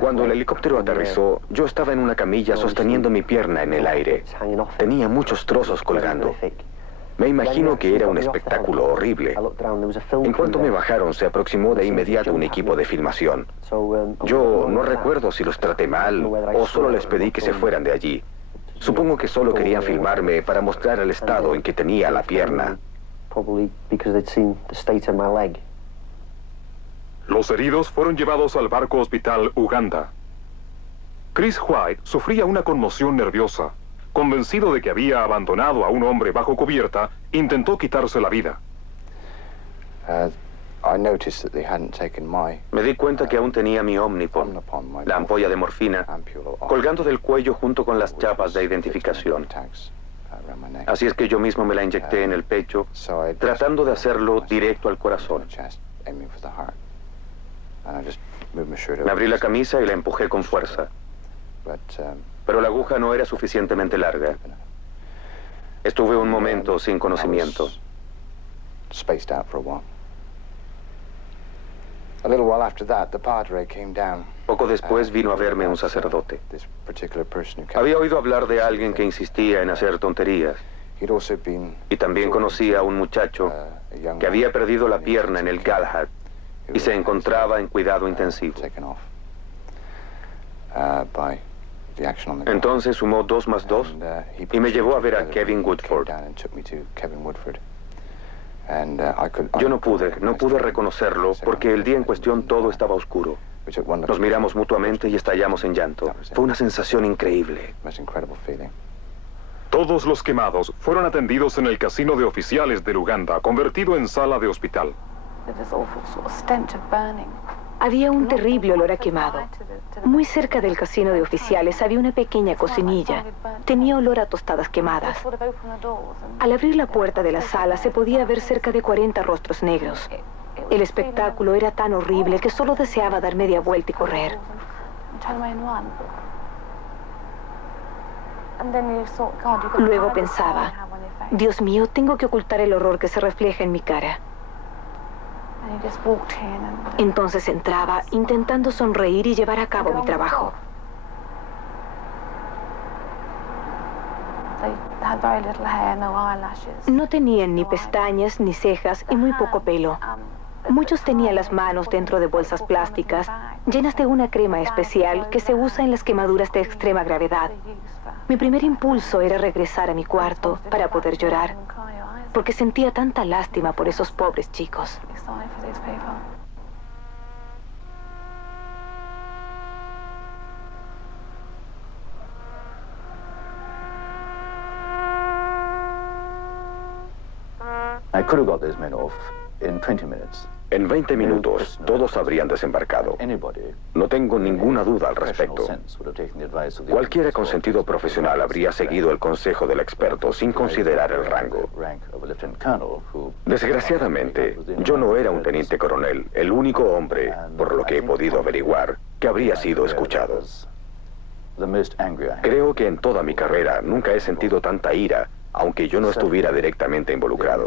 Cuando el helicóptero aterrizó, yo estaba en una camilla sosteniendo mi pierna en el aire. Tenía muchos trozos colgando. Me imagino que era un espectáculo horrible. En cuanto me bajaron, se aproximó de inmediato un equipo de filmación. Yo no recuerdo si los traté mal o solo les pedí que se fueran de allí. Supongo que solo querían filmarme para mostrar el estado en que tenía la pierna. Los heridos fueron llevados al barco hospital Uganda. Chris White sufría una conmoción nerviosa. Convencido de que había abandonado a un hombre bajo cubierta, intentó quitarse la vida. Me di cuenta que aún tenía mi Omnipod, la ampolla de morfina, colgando del cuello junto con las chapas de identificación. Así es que yo mismo me la inyecté en el pecho, tratando de hacerlo directo al corazón. Me abrí la camisa y la empujé con fuerza. Pero la aguja no era suficientemente larga. Estuve un momento sin conocimiento. Poco después vino a verme un sacerdote. Había oído hablar de alguien que insistía en hacer tonterías. Y también conocí a un muchacho que había perdido la pierna en el Galahad y se encontraba en cuidado intensivo. Entonces sumó 2 más 2 y me llevó a ver a Kevin Woodford. Yo no pude reconocerlo porque el día en cuestión todo estaba oscuro. Nos miramos mutuamente y estallamos en llanto. Fue una sensación increíble. Todos los quemados fueron atendidos en el casino de oficiales de Uganda, convertido en sala de hospital. Había un terrible olor a quemado. Muy cerca del casino de oficiales había una pequeña cocinilla. Tenía olor a tostadas quemadas. Al abrir la puerta de la sala se podía ver cerca de 40 rostros negros. El espectáculo era tan horrible que solo deseaba dar media vuelta y correr. Luego pensaba, Dios mío, tengo que ocultar el horror que se refleja en mi cara. Entonces entraba, intentando sonreír y llevar a cabo mi trabajo. No tenían ni pestañas, ni cejas y muy poco pelo. Muchos tenían las manos dentro de bolsas plásticas, llenas de una crema especial que se usa en las quemaduras de extrema gravedad. Mi primer impulso era regresar a mi cuarto para poder llorar, porque sentía tanta lástima por esos pobres chicos. I could have got those men off in 20 minutes. En 20 minutos, todos habrían desembarcado. No tengo ninguna duda al respecto. Cualquiera con sentido profesional habría seguido el consejo del experto sin considerar el rango. Desgraciadamente, yo no era un teniente coronel, el único hombre, por lo que he podido averiguar, que habría sido escuchado. Creo que en toda mi carrera nunca he sentido tanta ira, aunque yo no estuviera directamente involucrado.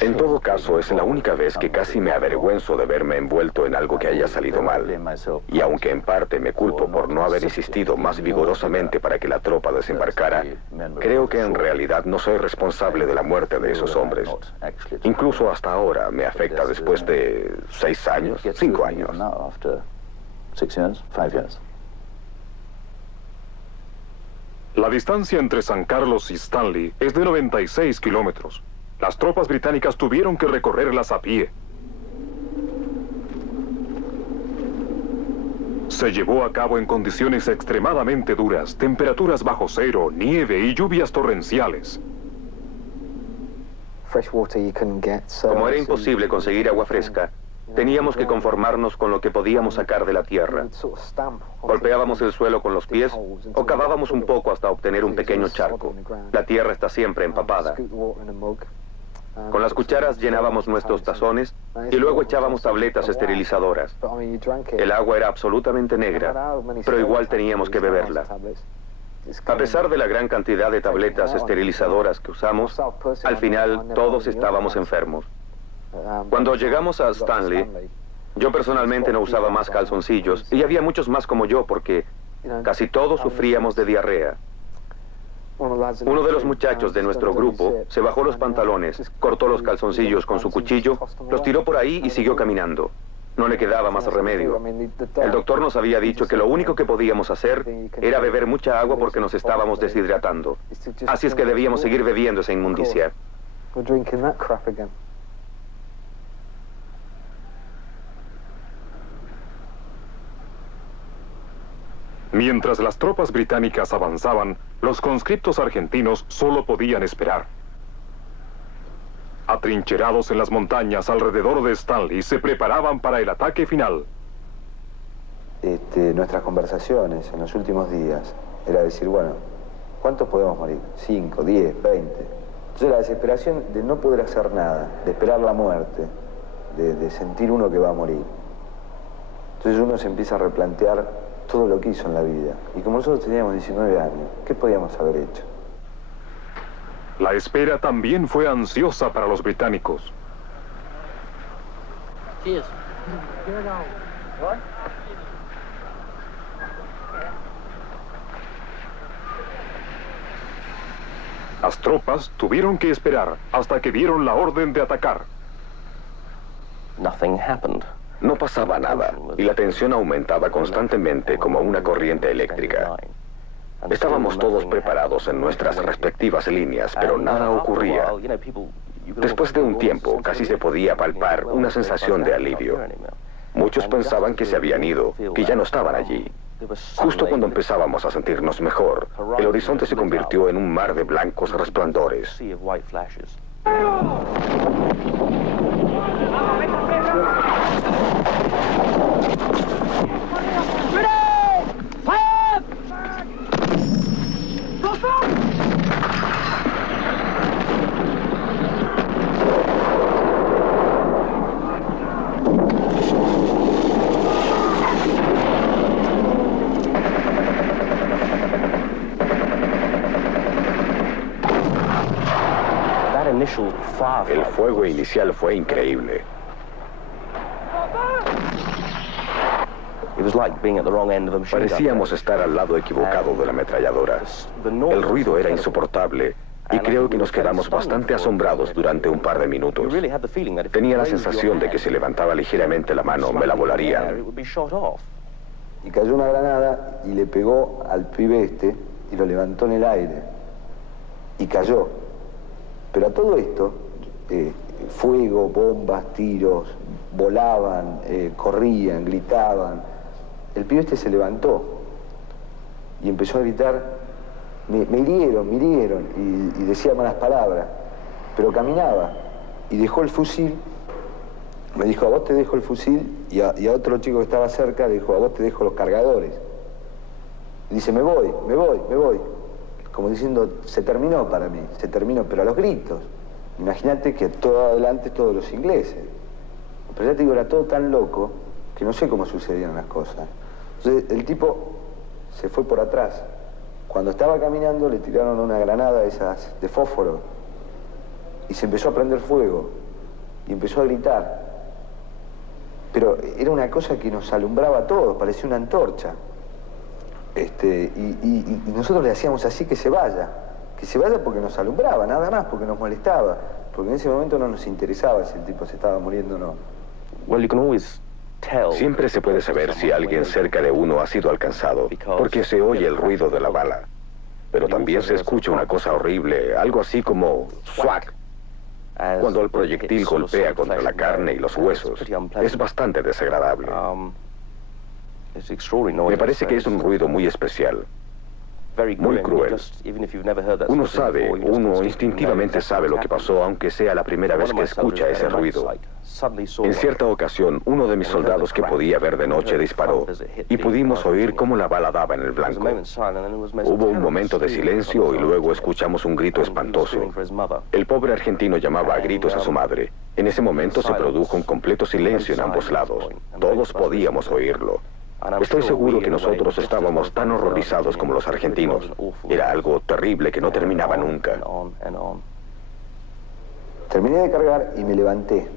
En todo caso, es la única vez que casi me avergüenzo de verme envuelto en algo que haya salido mal. Y aunque en parte me culpo por no haber insistido más vigorosamente para que la tropa desembarcara, creo que en realidad no soy responsable de la muerte de esos hombres. Incluso hasta ahora me afecta después de 6 años, 5 años. La distancia entre San Carlos y Stanley es de 96 kilómetros. Las tropas británicas tuvieron que recorrerlas a pie. Se llevó a cabo en condiciones extremadamente duras, temperaturas bajo cero, nieve y lluvias torrenciales. Como era imposible conseguir agua fresca, teníamos que conformarnos con lo que podíamos sacar de la tierra. Golpeábamos el suelo con los pies o cavábamos un poco hasta obtener un pequeño charco. La tierra está siempre empapada. Con las cucharas llenábamos nuestros tazones y luego echábamos tabletas esterilizadoras. El agua era absolutamente negra, pero igual teníamos que beberla. A pesar de la gran cantidad de tabletas esterilizadoras que usamos, al final todos estábamos enfermos. Cuando llegamos a Stanley, yo personalmente no usaba más calzoncillos y había muchos más como yo porque casi todos sufríamos de diarrea. Uno de los muchachos de nuestro grupo se bajó los pantalones, cortó los calzoncillos con su cuchillo, los tiró por ahí y siguió caminando. No le quedaba más remedio. El doctor nos había dicho que lo único que podíamos hacer era beber mucha agua porque nos estábamos deshidratando. Así es que debíamos seguir bebiendo esa inmundicia. Mientras las tropas británicas avanzaban, los conscriptos argentinos solo podían esperar. Atrincherados en las montañas alrededor de Stanley, se preparaban para el ataque final. Nuestras conversaciones en los últimos días era decir, bueno, ¿cuántos podemos morir? 5, 10, 20. Entonces la desesperación de no poder hacer nada, de esperar la muerte, de sentir uno que va a morir. Entonces uno se empieza a replantear todo lo que hizo en la vida. Y como nosotros teníamos 19 años, ¿qué podíamos haber hecho? La espera también fue ansiosa para los británicos. Las tropas tuvieron que esperar hasta que vieron la orden de atacar. No pasaba nada y la tensión aumentaba constantemente como una corriente eléctrica. Estábamos todos preparados en nuestras respectivas líneas, pero nada ocurría. Después de un tiempo, casi se podía palpar una sensación de alivio. Muchos pensaban que se habían ido, que ya no estaban allí. Justo cuando empezábamos a sentirnos mejor, el horizonte se convirtió en un mar de blancos resplandores. El fuego inicial fue increíble. Parecíamos estar al lado equivocado de la ametralladora. El ruido era insoportable y creo que nos quedamos bastante asombrados durante un par de minutos. Tenía la sensación de que si levantaba ligeramente la mano me la volarían. Y cayó una granada y le pegó al pibe este y lo levantó en el aire. Y cayó. Pero a todo esto, fuego, bombas, tiros, volaban, corrían, gritaban. El pibe este se levantó y empezó a gritar, me hirieron, y decía malas palabras, pero caminaba y dejó el fusil. Me dijo, a vos te dejo el fusil, y a otro chico que estaba cerca le dijo, a vos te dejo los cargadores. Y dice, me voy. Como diciendo, se terminó para mí, se terminó, pero a los gritos. Imagínate que todo adelante todos los ingleses. Pero ya te digo, era todo tan loco que no sé cómo sucedían las cosas. Entonces el tipo se fue por atrás. Cuando estaba caminando le tiraron una granada esas de fósforo y se empezó a prender fuego y empezó a gritar. Pero era una cosa que nos alumbraba a todos, parecía una antorcha. Y nosotros le hacíamos así, que se vaya porque nos alumbraba, nada más, porque nos molestaba, porque en ese momento no nos interesaba si el tipo se estaba muriendo o no. Siempre se puede saber si alguien cerca de uno ha sido alcanzado, porque se oye el ruido de la bala. Pero también se escucha una cosa horrible, algo así como ¡swack! Cuando el proyectil golpea contra la carne y los huesos. Es bastante desagradable. Me parece que es un ruido muy especial, muy cruel. Uno sabe, uno instintivamente sabe lo que pasó, aunque sea la primera vez que escucha ese ruido. En cierta ocasión, uno de mis soldados que podía ver de noche disparó, y pudimos oír cómo la bala daba en el blanco. Hubo un momento de silencio y luego escuchamos un grito espantoso. El pobre argentino llamaba a gritos a su madre. En ese momento se produjo un completo silencio en ambos lados. Todos podíamos oírlo. Estoy seguro que nosotros estábamos tan horrorizados como los argentinos. Era algo terrible que no terminaba nunca. Terminé de cargar y me levanté.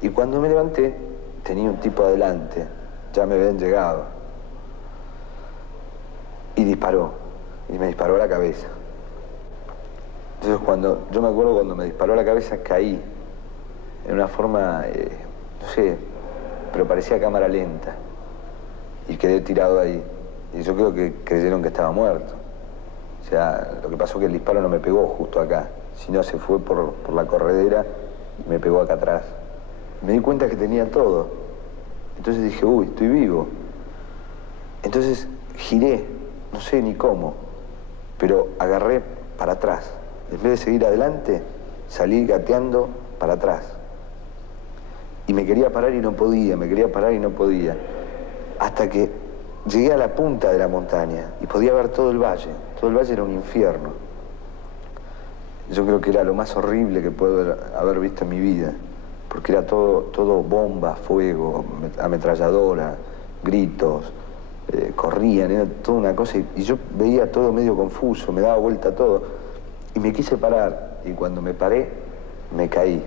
Y cuando me levanté, tenía un tipo adelante. Ya me habían llegado. Y disparó. Y me disparó a la cabeza. Entonces, yo me acuerdo cuando me disparó a la cabeza, caí. En una forma, no sé, pero parecía cámara lenta. Y quedé tirado ahí. Y yo creo que creyeron que estaba muerto. O sea, lo que pasó es que el disparo no me pegó justo acá, sino se fue por la corredera y me pegó acá atrás. Me di cuenta que tenía todo. Entonces dije, uy, estoy vivo. Entonces giré, no sé ni cómo, pero agarré para atrás. En vez de seguir adelante, salí gateando para atrás. Y me quería parar y no podía, hasta que llegué a la punta de la montaña y podía ver todo el valle. Todo el valle era un infierno. Yo creo que era lo más horrible que puedo haber visto en mi vida, porque era todo bomba, fuego, ametralladora, gritos, corrían, era toda una cosa, y yo veía todo medio confuso, me daba vuelta todo, y me quise parar, y cuando me paré, me caí.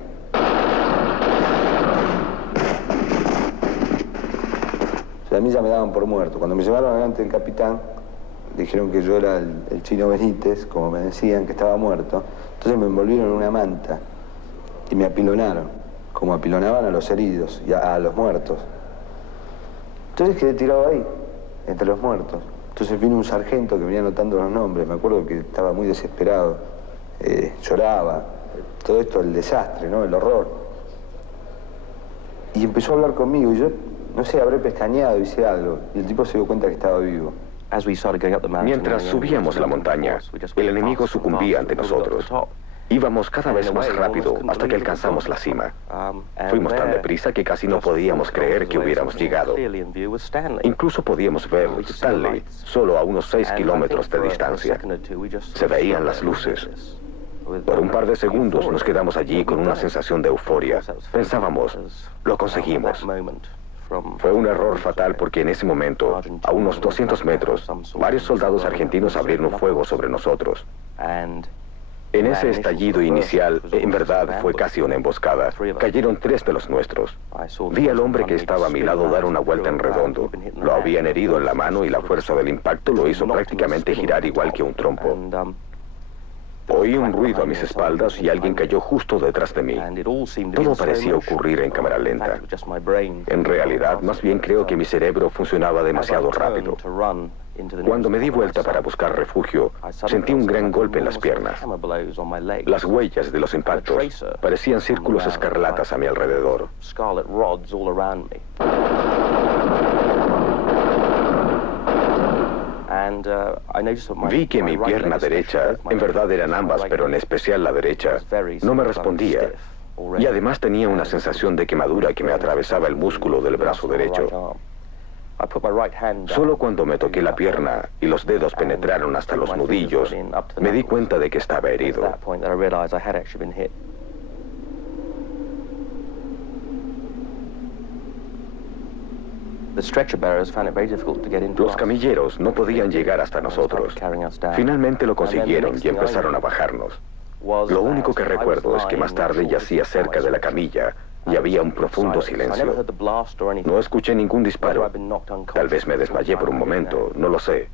O sea, a mí ya me daban por muerto. Cuando me llevaron delante del capitán, dijeron que yo era el Chino Benítez, como me decían, que estaba muerto. Entonces me envolvieron en una manta y me apilonaron, como apilonaban a los heridos y a los muertos. Entonces quedé tirado ahí, entre los muertos. Entonces vino un sargento que venía anotando los nombres. Me acuerdo que estaba muy desesperado, lloraba. Todo esto, el desastre, ¿no? El horror. Y empezó a hablar conmigo y yo, no sé, habré pestañeado, hice algo. Y el tipo se dio cuenta que estaba vivo. Mientras subíamos la montaña, el enemigo sucumbía ante nosotros. Íbamos cada vez más rápido hasta que alcanzamos la cima. Fuimos tan deprisa que casi no podíamos creer que hubiéramos llegado. Incluso podíamos ver Stanley solo a unos 6 kilómetros de distancia. Se veían las luces. Por un par de segundos nos quedamos allí con una sensación de euforia. Pensábamos, lo conseguimos. Fue un error fatal porque en ese momento, a unos 200 metros, varios soldados argentinos abrieron fuego sobre nosotros. En ese estallido inicial, en verdad, fue casi una emboscada. Cayeron 3 de los nuestros. Vi al hombre que estaba a mi lado dar una vuelta en redondo. Lo habían herido en la mano y la fuerza del impacto lo hizo prácticamente girar igual que un trompo. Oí un ruido a mis espaldas y alguien cayó justo detrás de mí. Todo parecía ocurrir en cámara lenta. En realidad, más bien creo que mi cerebro funcionaba demasiado rápido. Cuando me di vuelta para buscar refugio, sentí un gran golpe en las piernas. Las huellas de los impactos parecían círculos escarlatas a mi alrededor. Vi que mi pierna derecha, en verdad eran ambas, pero en especial la derecha, no me respondía. Y además tenía una sensación de quemadura que me atravesaba el músculo del brazo derecho. Solo cuando me toqué la pierna y los dedos penetraron hasta los nudillos, me di cuenta de que estaba herido. Los camilleros no podían llegar hasta nosotros. Finalmente lo consiguieron y empezaron a bajarnos. Lo único que recuerdo es que más tarde yacía cerca de la camilla y había un profundo silencio. No escuché ningún disparo. Tal vez me desmayé por un momento, no lo sé.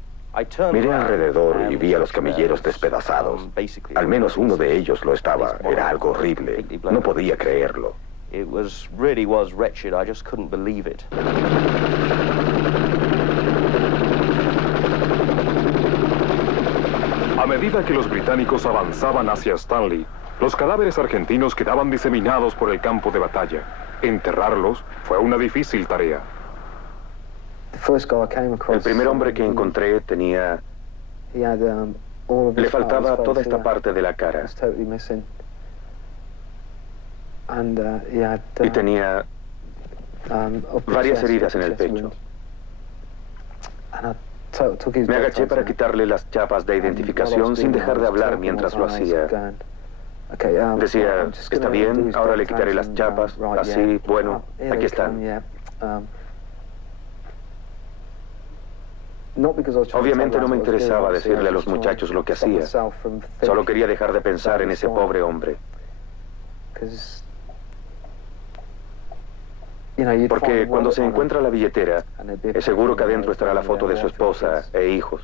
Miré alrededor y vi a los camilleros despedazados. Al menos uno de ellos lo estaba. Era algo horrible. No podía creerlo. Really was wretched. I just couldn't believe it. A medida que los británicos avanzaban hacia Stanley, los cadáveres argentinos quedaban diseminados por el campo de batalla. Enterrarlos fue una difícil tarea. El primer hombre que encontré tenía... le faltaba toda esta parte de la cara. Y tenía varias heridas en el pecho. Me agaché para quitarle las chapas de identificación sin dejar de hablar mientras lo hacía. Decía, está bien, ahora le quitaré las chapas, así, bueno, aquí están. Obviamente no me interesaba decirle a los muchachos lo que hacía. Solo quería dejar de pensar en ese pobre hombre. Porque cuando se encuentra la billetera, es seguro que adentro estará la foto de su esposa e hijos.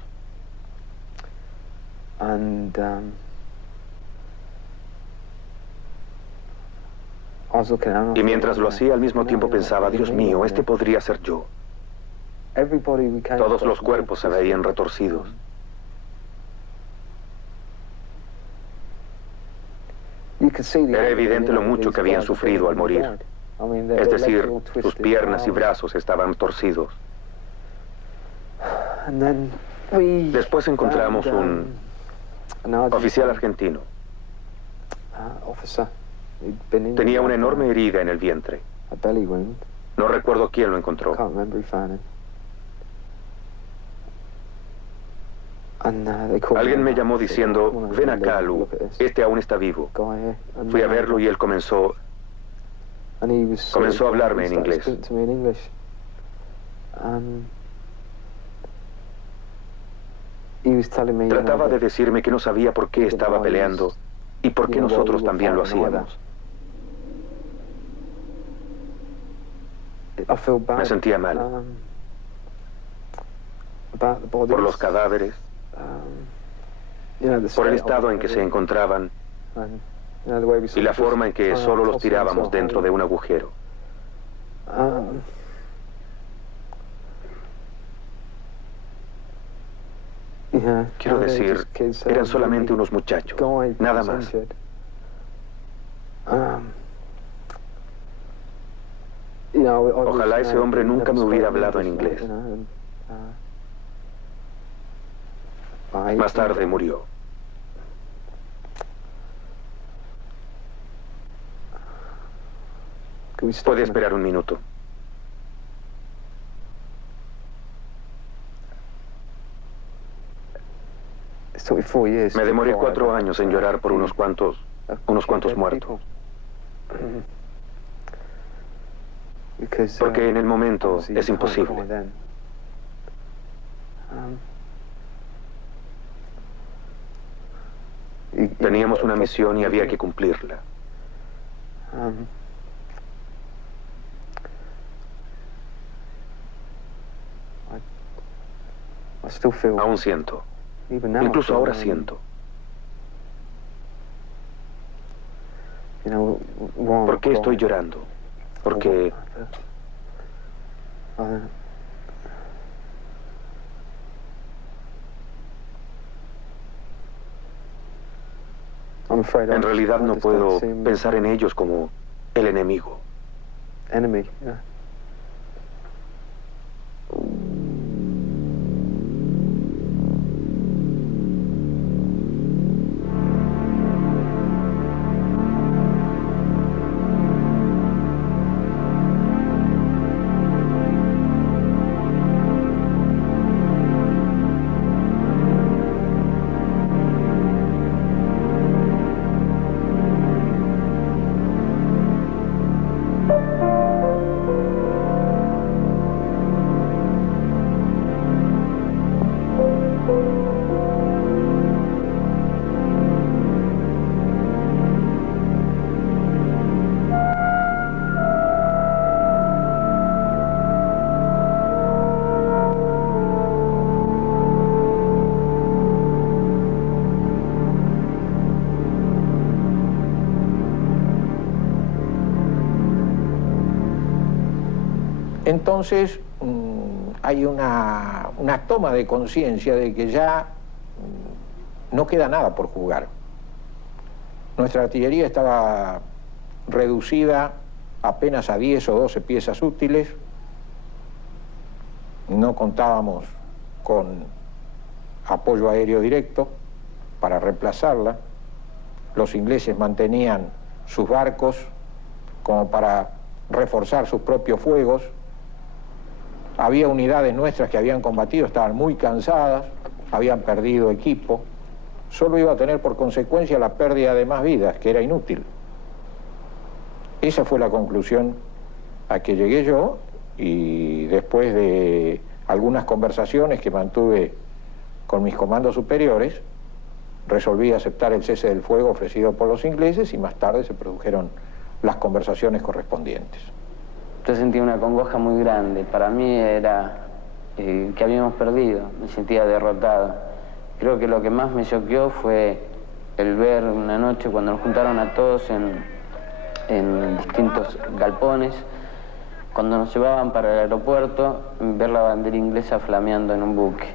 Y mientras lo hacía, al mismo tiempo pensaba, Dios mío, este podría ser yo. Todos los cuerpos se veían retorcidos. Era evidente lo mucho que habían sufrido al morir. Es decir, sus piernas y brazos estaban torcidos. Después encontramos un oficial argentino. Tenía una enorme herida en el vientre. No recuerdo quién lo encontró. Alguien me llamó diciendo, ven acá, Lou, este aún está vivo. Fui a verlo y él comenzó a hablarme en inglés. Trataba de decirme que no sabía por qué estaba peleando y por qué nosotros también lo hacíamos. Me sentía mal. Por los cadáveres, por el estado en que se encontraban y la forma en que solo los tirábamos dentro de un agujero. Quiero decir, eran solamente unos muchachos, nada más. Ojalá ese hombre nunca me hubiera hablado en inglés. Más tarde murió. ¿Puede esperar un minuto? Me demoré 4 años en llorar por unos cuantos muertos. Porque en el momento es imposible. Teníamos una misión y había que cumplirla. Aún siento. Incluso ahora siento. ¿Por qué estoy llorando? Porque en realidad no puedo pensar en ellos como el enemigo. Entonces hay una toma de conciencia de que ya no queda nada por jugar. Nuestra artillería estaba reducida apenas a 10 o 12 piezas útiles. No contábamos con apoyo aéreo directo para reemplazarla. Los ingleses mantenían sus barcos como para reforzar sus propios fuegos. Había unidades nuestras que habían combatido, estaban muy cansadas, habían perdido equipo. Solo iba a tener por consecuencia la pérdida de más vidas, que era inútil. Esa fue la conclusión a que llegué yo, y después de algunas conversaciones que mantuve con mis comandos superiores, resolví aceptar el cese del fuego ofrecido por los ingleses, y más tarde se produjeron las conversaciones correspondientes. Yo sentía una congoja muy grande. Para mí era que habíamos perdido, me sentía derrotado. Creo que lo que más me choqueó fue el ver una noche cuando nos juntaron a todos en distintos galpones, cuando nos llevaban para el aeropuerto, ver la bandera inglesa flameando en un buque.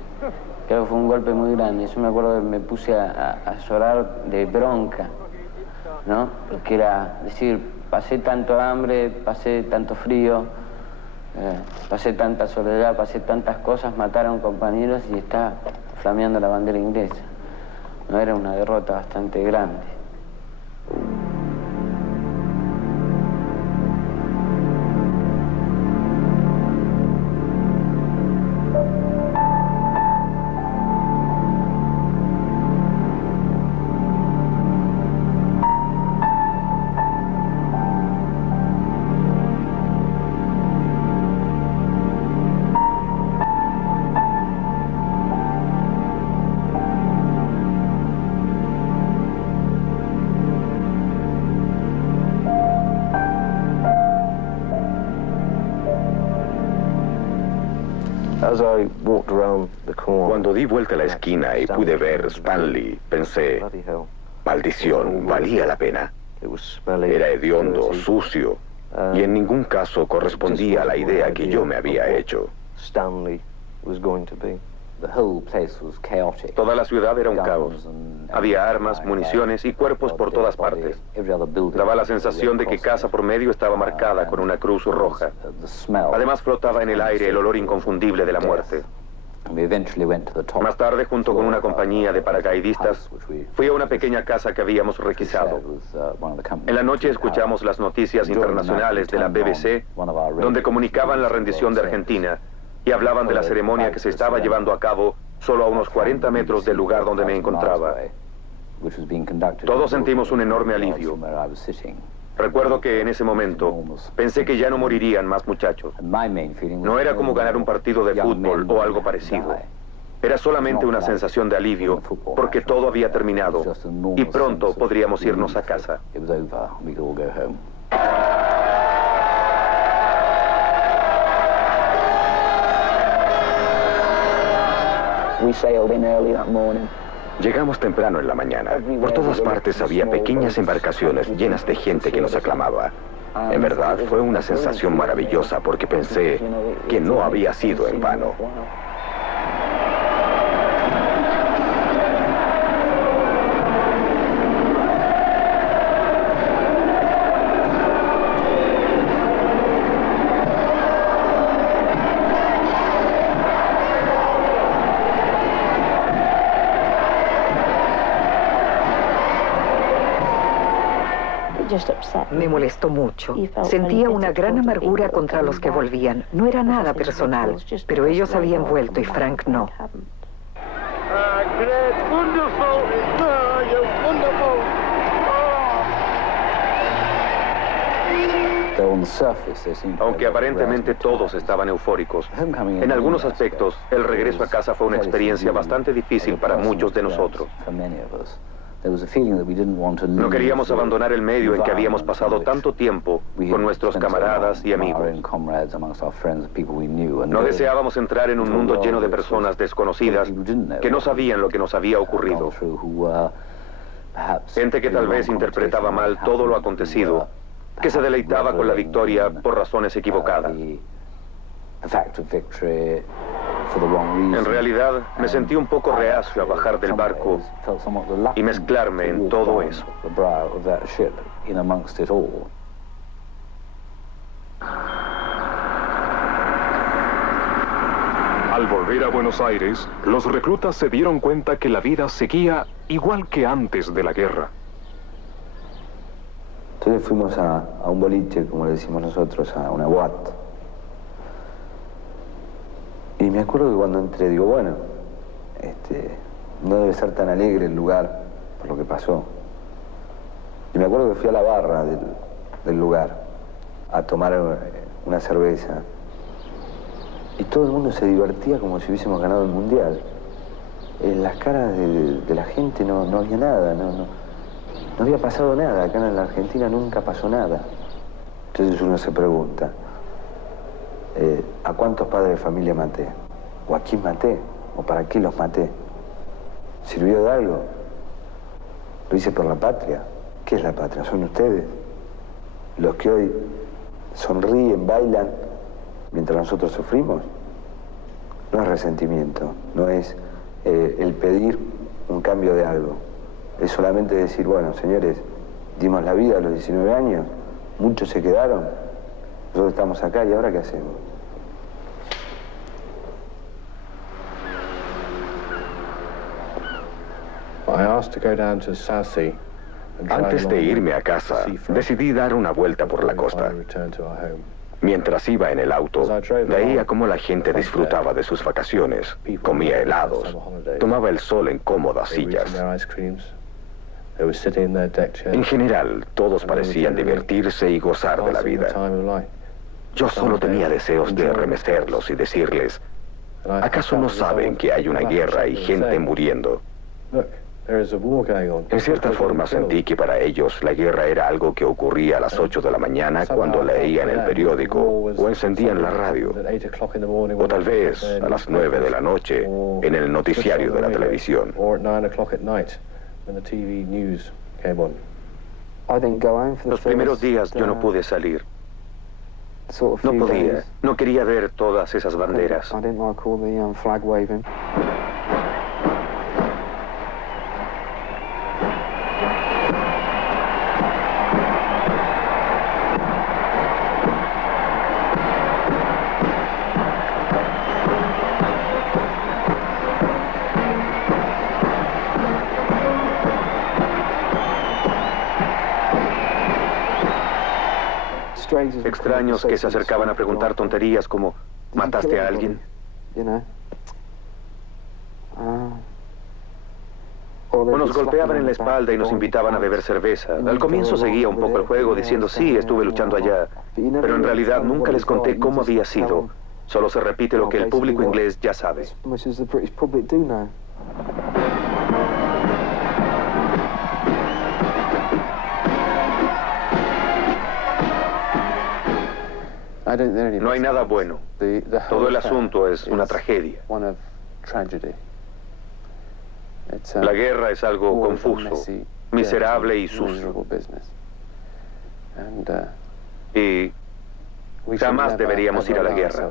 Creo que fue un golpe muy grande. Yo me acuerdo que me puse a llorar de bronca, ¿no? Porque era decir, pasé tanto hambre, pasé tanto frío, pasé tanta soledad, pasé tantas cosas, mataron compañeros y está flameando la bandera inglesa. No, era una derrota bastante grande. Cuando di vuelta a la esquina y pude ver Stanley, pensé, maldición, valía la pena. Era hediondo, sucio, y en ningún caso correspondía a la idea que yo me había hecho. Toda la ciudad era un caos. Había armas, municiones y cuerpos por todas partes. Daba la sensación de que casa por medio estaba marcada con una cruz roja. Además flotaba en el aire el olor inconfundible de la muerte. Más tarde, junto con una compañía de paracaidistas, fui a una pequeña casa que habíamos requisado. En la noche escuchamos las noticias internacionales de la BBC, donde comunicaban la rendición de Argentina y hablaban de la ceremonia que se estaba llevando a cabo solo a unos 40 metros del lugar donde me encontraba. Todos sentimos un enorme alivio. Recuerdo que en ese momento pensé que ya no morirían más muchachos. No era como ganar un partido de fútbol o algo parecido. Era solamente una sensación de alivio porque todo había terminado y pronto podríamos irnos a casa. Llegamos temprano en la mañana. Por todas partes había pequeñas embarcaciones llenas de gente que nos aclamaba. En verdad, fue una sensación maravillosa porque pensé que no había sido en vano. Me molestó mucho. Sentía una gran amargura contra los que volvían. No era nada personal, pero ellos habían vuelto y Frank no. Aunque aparentemente todos estaban eufóricos, en algunos aspectos, el regreso a casa fue una experiencia bastante difícil para muchos de nosotros. No queríamos abandonar el medio en que habíamos pasado tanto tiempo con nuestros camaradas y amigos. No deseábamos entrar en un mundo lleno de personas desconocidas que no sabían lo que nos había ocurrido. Gente que tal vez interpretaba mal todo lo acontecido, que se deleitaba con la victoria por razones equivocadas. En realidad, me sentí un poco reacio a bajar del barco y mezclarme en todo eso. Al volver a Buenos Aires, los reclutas se dieron cuenta que la vida seguía igual que antes de la guerra. Entonces fuimos a un boliche, como le decimos nosotros, a una boate. Y me acuerdo que cuando entré, digo, bueno, no debe ser tan alegre el lugar por lo que pasó. Y me acuerdo que fui a la barra del lugar a tomar una cerveza. Y todo el mundo se divertía como si hubiésemos ganado el mundial. En las caras de la gente no había nada, no había pasado nada. Acá en la Argentina nunca pasó nada. Entonces uno se pregunta, ¿a cuántos padres de familia maté? ¿O a quién maté? ¿O para qué los maté? ¿Sirvió de algo? ¿Lo hice por la patria? ¿Qué es la patria? ¿Son ustedes? Los que hoy sonríen, bailan, mientras nosotros sufrimos. No es resentimiento, no es el pedir un cambio de algo. Es solamente decir, bueno, señores, dimos la vida a los 19 años, muchos se quedaron, nosotros estamos acá y ahora ¿qué hacemos? Antes de irme a casa, decidí dar una vuelta por la costa. Mientras iba en el auto, veía cómo la gente disfrutaba de sus vacaciones, comía helados, tomaba el sol en cómodas sillas. En general, todos parecían divertirse y gozar de la vida. Yo solo tenía deseos de remecerlos y decirles, ¿acaso no saben que hay una guerra y gente muriendo? En cierta forma sentí que para ellos la guerra era algo que ocurría a las 8 de la mañana cuando leían el periódico o encendían la radio, o tal vez a las 9 de la noche en el noticiario de la televisión. Los primeros días yo no pude salir. No podía, no quería ver todas esas banderas. Extraños que se acercaban a preguntar tonterías como ¿mataste a alguien? O nos golpeaban en la espalda y nos invitaban a beber cerveza. Al comienzo seguía un poco el juego diciendo sí, estuve luchando allá, pero en realidad nunca les conté cómo había sido. Solo se repite lo que el público inglés ya sabe. No hay nada bueno. Todo el asunto es una tragedia. La guerra es algo confuso, miserable y sucio. Y jamás deberíamos ir a la guerra.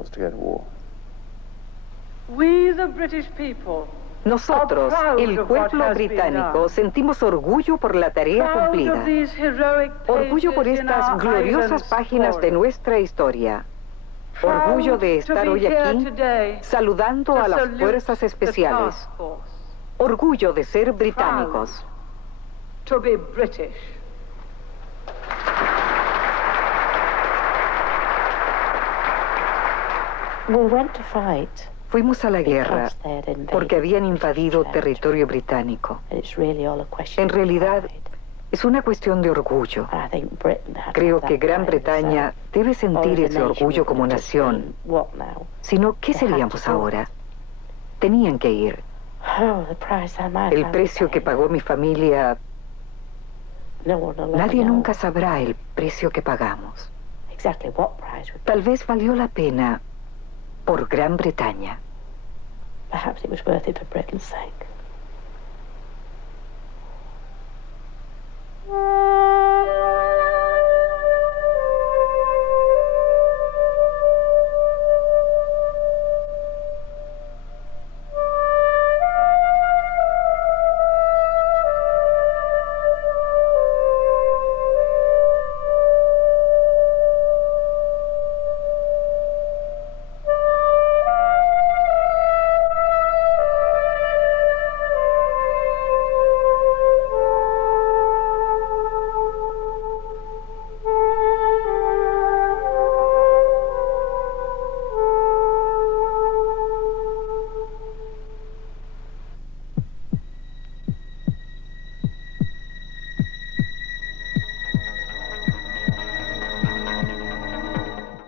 Nosotros, el pueblo británico, sentimos orgullo por la tarea cumplida, orgullo por estas gloriosas páginas de nuestra historia, orgullo de estar hoy aquí saludando a las fuerzas especiales, orgullo de ser británicos. Fuimos a la guerra porque habían invadido territorio británico. En realidad, es una cuestión de orgullo. Creo que Gran Bretaña debe sentir ese orgullo como nación. Si no, ¿qué seríamos ahora? Tenían que ir. El precio que pagó mi familia... Nadie nunca sabrá el precio que pagamos. Tal vez valió la pena por Gran Bretaña. Perhaps it was worth it for Britain's sake.